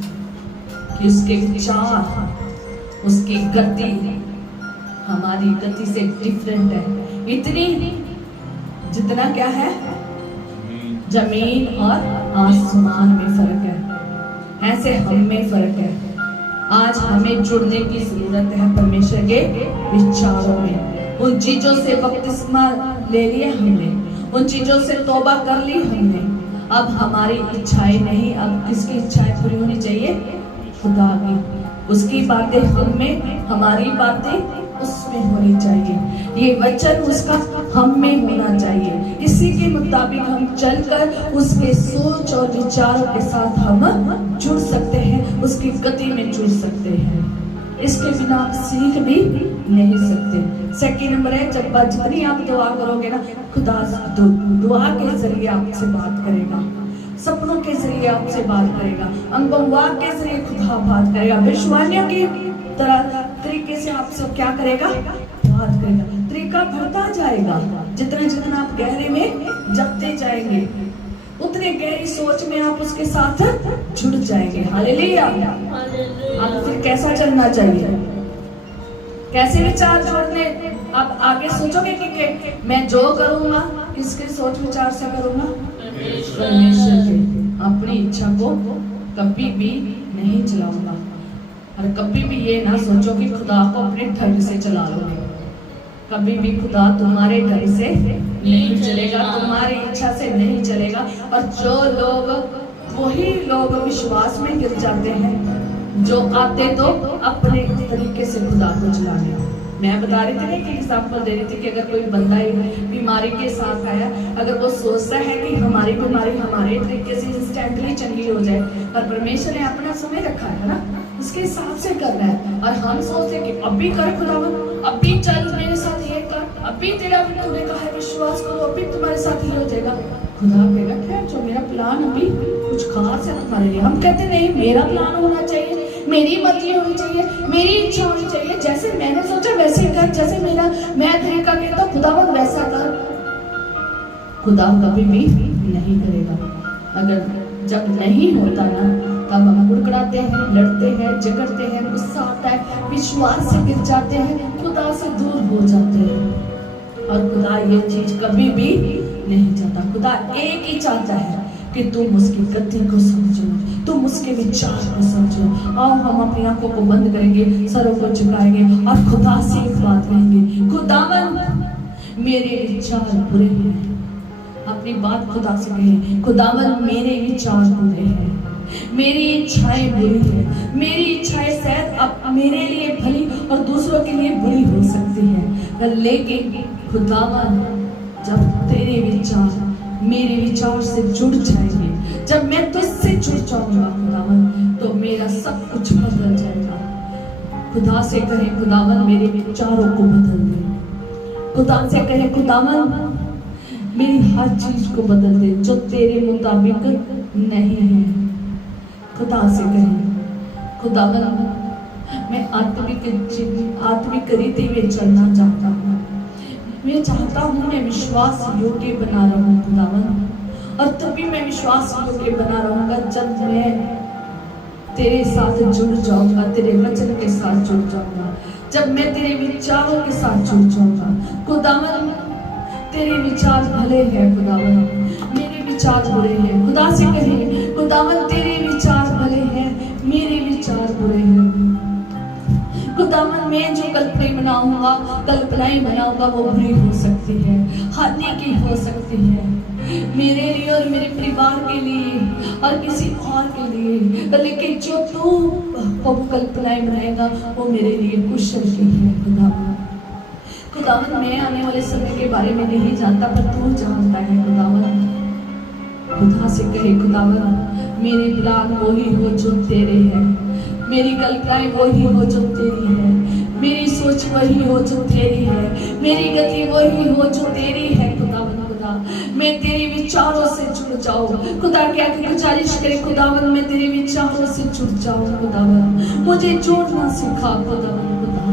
कि उसके विचार, उसकी गति हमारी गति से डिफरेंट है, इतनी जितना क्या है, जमीन और आसमान में फर्क है, ऐसे हम में फर्क है। आज हमें जुड़ने की जरूरत है परमेश्वर के विचारों में। उन चीजों से बपतिस्मा ले लिया हमने, उन चीजों से तौबा कर ली हमने। अब हमारी इच्छाएं नहीं, अब किसकी इच्छाएं पूरी होनी चाहिए? खुदा की। उसकी बातें हम में, हमारी बातें उसमें होनी चाहिए। ये वचन उसका हम में होना चाहिए। इसी के मुताबिक हम चलकर उसके सोच और विचारों के साथ हम जुड़ सकते हैं, उसकी गति में जुड़ सकते हैं। इसके बिना आप सीख भी नहीं सकते। सेकंड नंबर है, जब जितनी आप दुआ करोगे ना, खुदा दुआ के जरिए आपसे बात करेगा, सपनों के जरिए आपसे बात करेगा, अनुभव के जरिए खुदा बात करेगा, विश्वानियों की तरह तरीके से आपसे क्या करेगा? बात करेगा। तरीका बढ़ता जाएगा। जितना जितना आप गहरे में जपते जाएंगे, उतने गहरी सोच में आप उसके साथ जुड़ जाएंगे। हालेलुया। अब फिर कैसा चलना चाहिए? कैसे विचार जोड़ने? आप आगे सोचोगे कि मैं जो करूंगा किसके सोच विचार से करूंगा? परमेश्वर के। अपनी इच्छा को कभी भी नहीं चलाऊंगा, और कभी भी ये ना सोचो कि खुदा को अपने ढंग से चला लोगे। कभी भी खुदा तुम्हारे ढंग से नहीं चलेगा, तुम्हारी इच्छा से नहीं चलेगा। और जो लोग, वही लोग विश्वास में गिर जाते हैं जो आते तो अपने तरीके से खुदा को चलाने, मैं बता रही थी ना कि एग्जाम्पल दे रही थी कि अगर कोई बंदा बीमारी के साथ आया, अगर वो सोचता है कि हमारी बीमारी हमारे तरीके से इंस्टेंटली चंगी हो जाए, पर परमेश्वर ने अपना समय रखा है ना, उसके हिसाब से करना है। और हम सोचते हैं कि अभी कर खुदावन, अभी चल मेरे साथ ये कर, अभी तेरा तूने कहा है विश्वास करो, अभी तुम्हारे साथ ये हो जाएगा। खुदा कहेगा क्या जो मेरा प्लान अभी कुछ खास है तुम्हारे लिए। हम कहते नहीं, मेरा प्लान होना चाहिए, मेरी मर्जी होनी चाहिए, मेरी इच्छा होनी चाहिए, जैसे मैंने सोचा वैसे ही कर, जैसे मेरा मैं तरीका कहता हूँ खुदावन वैसा कर। खुदा कभी भी नहीं करेगा। अगर जब नहीं होता ना तब हम कुड़कुड़ाते हैं, लड़ते हैं, झगड़ते हैं, गुस्सा आता है, विश्वास से गिर जाते हैं, खुदा से दूर हो जाते हैं। और खुदा ये चीज कभी भी नहीं चाहता। खुदा एक ही चाहता है कि तुम उसकी गति को समझो, तुम उसके विचार को समझो। आओ हम अपनी आंखों को बंद करेंगे, सरों को झुकाएंगे और खुदा से एक बात कहेंगे, खुदावन मेरे विचार बुरे हैं। अपनी बात खुदा से कहें, खुदावन मेरे विचार बुरे हैं, मेरी इच्छाएं बुरी है, मेरी इच्छाएं शायद अब मेरे लिए भली और दूसरों के लिए बुरी हो सकती है, लेकिन खुदावन जब तेरे विचार मेरे विचार से जुड़ जाएंगे, जब मैं तुझसे जुड़ जाऊंगा खुदावन, तो मेरा सब कुछ बदल जाएगा। खुदा से कहें, खुदावन मेरे विचारों को बदल दे। खुदा से कहें, खुदावन मेरी हर चीज को बदल दे जो तेरे मुताबिक नहीं है। खुदा से कहें, खुदावन मैं आत्मिक रीति में चलना चाहता हूँ, मैं चाहता हूँ मैं विश्वास योग्य बना रहूं खुदावन। और तभी मैं विश्वास योग्य बना रहूंगा जब मैं तेरे साथ जुड़ जाऊंगा, तेरे वचन के साथ जुड़ जाऊंगा, जब मैं तेरे विचारों के साथ जुड़ जाऊंगा। खुदावन तेरे विचार भले हैं खुदावन, मेरे विचार बुरे हैं। खुदा से कहे, खुदावन तेरे विचार भले हैं, मेरे विचार बुरे हैं। खुदावन मैं जो कल्पनाएं बनाऊंगा वो बुरी हो सकती है, हानि की हो सकती है, मेरे लिए और मेरे परिवार के लिए और किसी और के लिए, लेकिन जो तू कल्पनाएं बनाएगा वो मेरे लिए कुशल की है। खुदावन मैं आने वाले समय के बारे में नहीं जानता, पर तू जानता है खुदावन। खुदा से कहे, खुदावन मेरे प्लान वही हो जो तेरे हैं, मेरी कल्पनाएं वही हो जो तेरी है, मेरी सोच वही हो जो तेरी है, मेरी गति वही हो जो तेरी है। खुदावन खुदा मैं तेरे विचारों से जुड़ जाऊं। खुदा क्या गुजारिश करे, खुदावन मैं तेरे विचारों से जुड़ जाऊं। खुदावन मुझे जोड़ना सिखा, खुदावन खुदा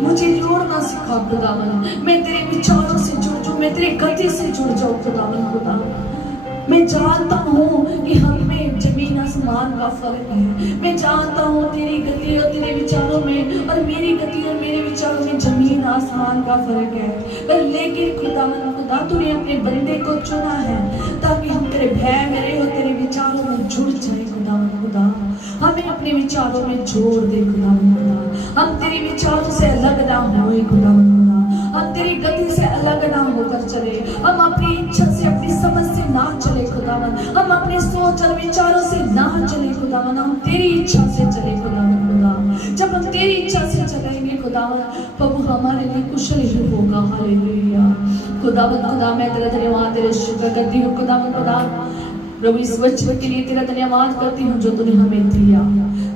मुझे जोड़ना सिखा। खुदावन मैं तेरे विचारों से जुड़ जाऊं, मैं तेरे गति से जुड़ जाऊं। खुदावन खुदा मैं जानता हूँ कि हम में जमीन आसमान का फर्क है, मैं जानता हूँ तेरी गति और तेरे विचारों में और मेरी गति और मेरे विचारों में जमीन आसमान का फर्क है। लेकिन खुदावन खुदा तूने अपने बंदे को चुना है ताकि हम तेरे भय में और तेरे विचारों में जुड़ जाए। खुदावन खुदा हमें अपने विचारों में जोड़ दे। खुदावन खुदा हम तेरे विचारों से अलग ना होए। खुदावन खुदा हम तेरी गति से अलग ना होकर चले, हम अपनी इच्छा से अपनी समझ से ना चले खुदावन, हम अपने सोच और विचारों से ना चले खुदावन, हम तेरी इच्छा से चले खुदावन खुदा। जब हम तेरी इच्छा से चलेंगे खुदावन, प्रभु हमारे लिए कुशल ही होगा। हालेलुया। खुदावन खुदा मैं तेरा धन्यवाद तेरा शुक्र करती हूँ। खुदावन खुदा प्रभु इस वचन के लिए तेरा धन्यवाद करती हूँ जो तूने हमें दिया,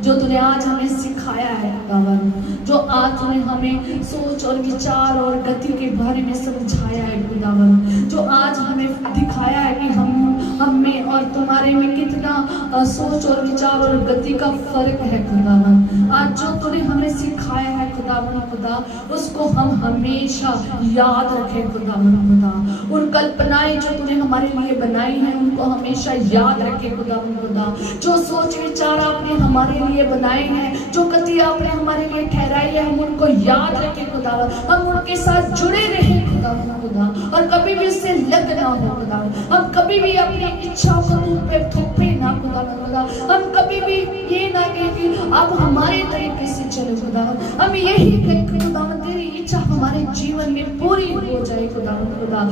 जो तूने आज हमें सिखाया है खुदावन, जो आज तूने हमें सोच और विचार और गति के बारे में समझाया है खुदावन, जो आज हमें दिखाया है कि हम में और तुम्हारे में कितना सोच और विचार और गति का फर्क है खुदावन। आज जो तूने हमें सिखाया है खुदावन खुदा, उसको हम हमेशा याद रखें खुदावन खुदा। उन कल्पनाएं जो तूने हमारे लिए बनाई हैं उनको हमेशा याद रखें खुदावन खुदा। जो सोच विचार आपने हमारे लिए बनाए हैं, जो गति आपने हमारे लिए ठहराई है, हम उनको याद रखें खुदावन, हम उनके साथ जुड़े रहें खुदावन खुदा, और कभी भी उससे लग ना हो खुदावन। हम कभी भी अपनी इच्छाओं को तुम पे थोपे ना खुदावन खुदा, हम कभी भी ये ना कहें कि आप हमारे तरीके से चलो खुदावन, हम यही कहें खुदावन तेरी इच्छा हमारे जीवन में पूरी हो जाए खुदावन खुदा।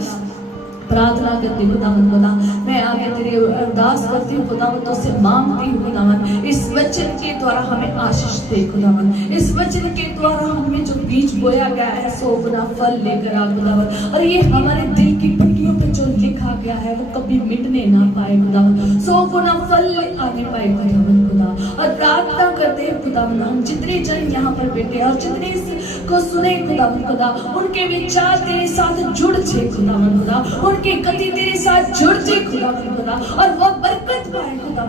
प्रार्थना करती हूँ खुदा, मैं आगे तेरे अरदास करती हूँ खुदा, तुझसे मांगती हूँ खुदा, इस वचन के द्वारा हमें आशीष दे खुदा, इस वचन के द्वारा हमें जो बीज बोया गया है 100 गुना फल लेकर आ खुदा, और ये हमारे दिल की पट्टियों पे जो लिखा गया है वो कभी मिटने ना पाए खुदा, 100 गुना फल आने पाए खुदा। और प्रार्थना करते हैं खुदा, हम जितने जन यहाँ पर बैठे और जितने को सुने खुदा, उनके विचार तेरे साथ जुड़ जाए खुदा, उनकी गति तेरे साथ जुड़ जाए खुदा, और वो बरकत पाए खुदा,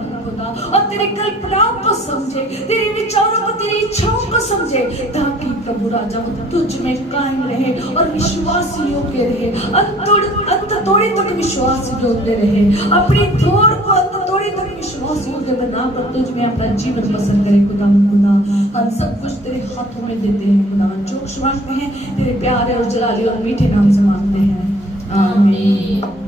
और तेरे कल्पनाओं को समझे, तेरे विचारों को, तेरी इच्छाओं को समझे, ताकि प्रभु राजा तुझ में कायम रहे और विश्वास योग्य रहे, अंत तोड़े तक विश्वास योग्य रहे, अपनी थोड़ को अंत तोड़े तक विश्वास योग्य बनाकर तुझ में अपना जीवन बसर करे खुदा। हम सब कुछ तेरे हाथों में देते हैं खुदा, जो मांगते हैं तेरे प्यारे और जलाली और मीठे नाम से मांगते हैं, आमीन।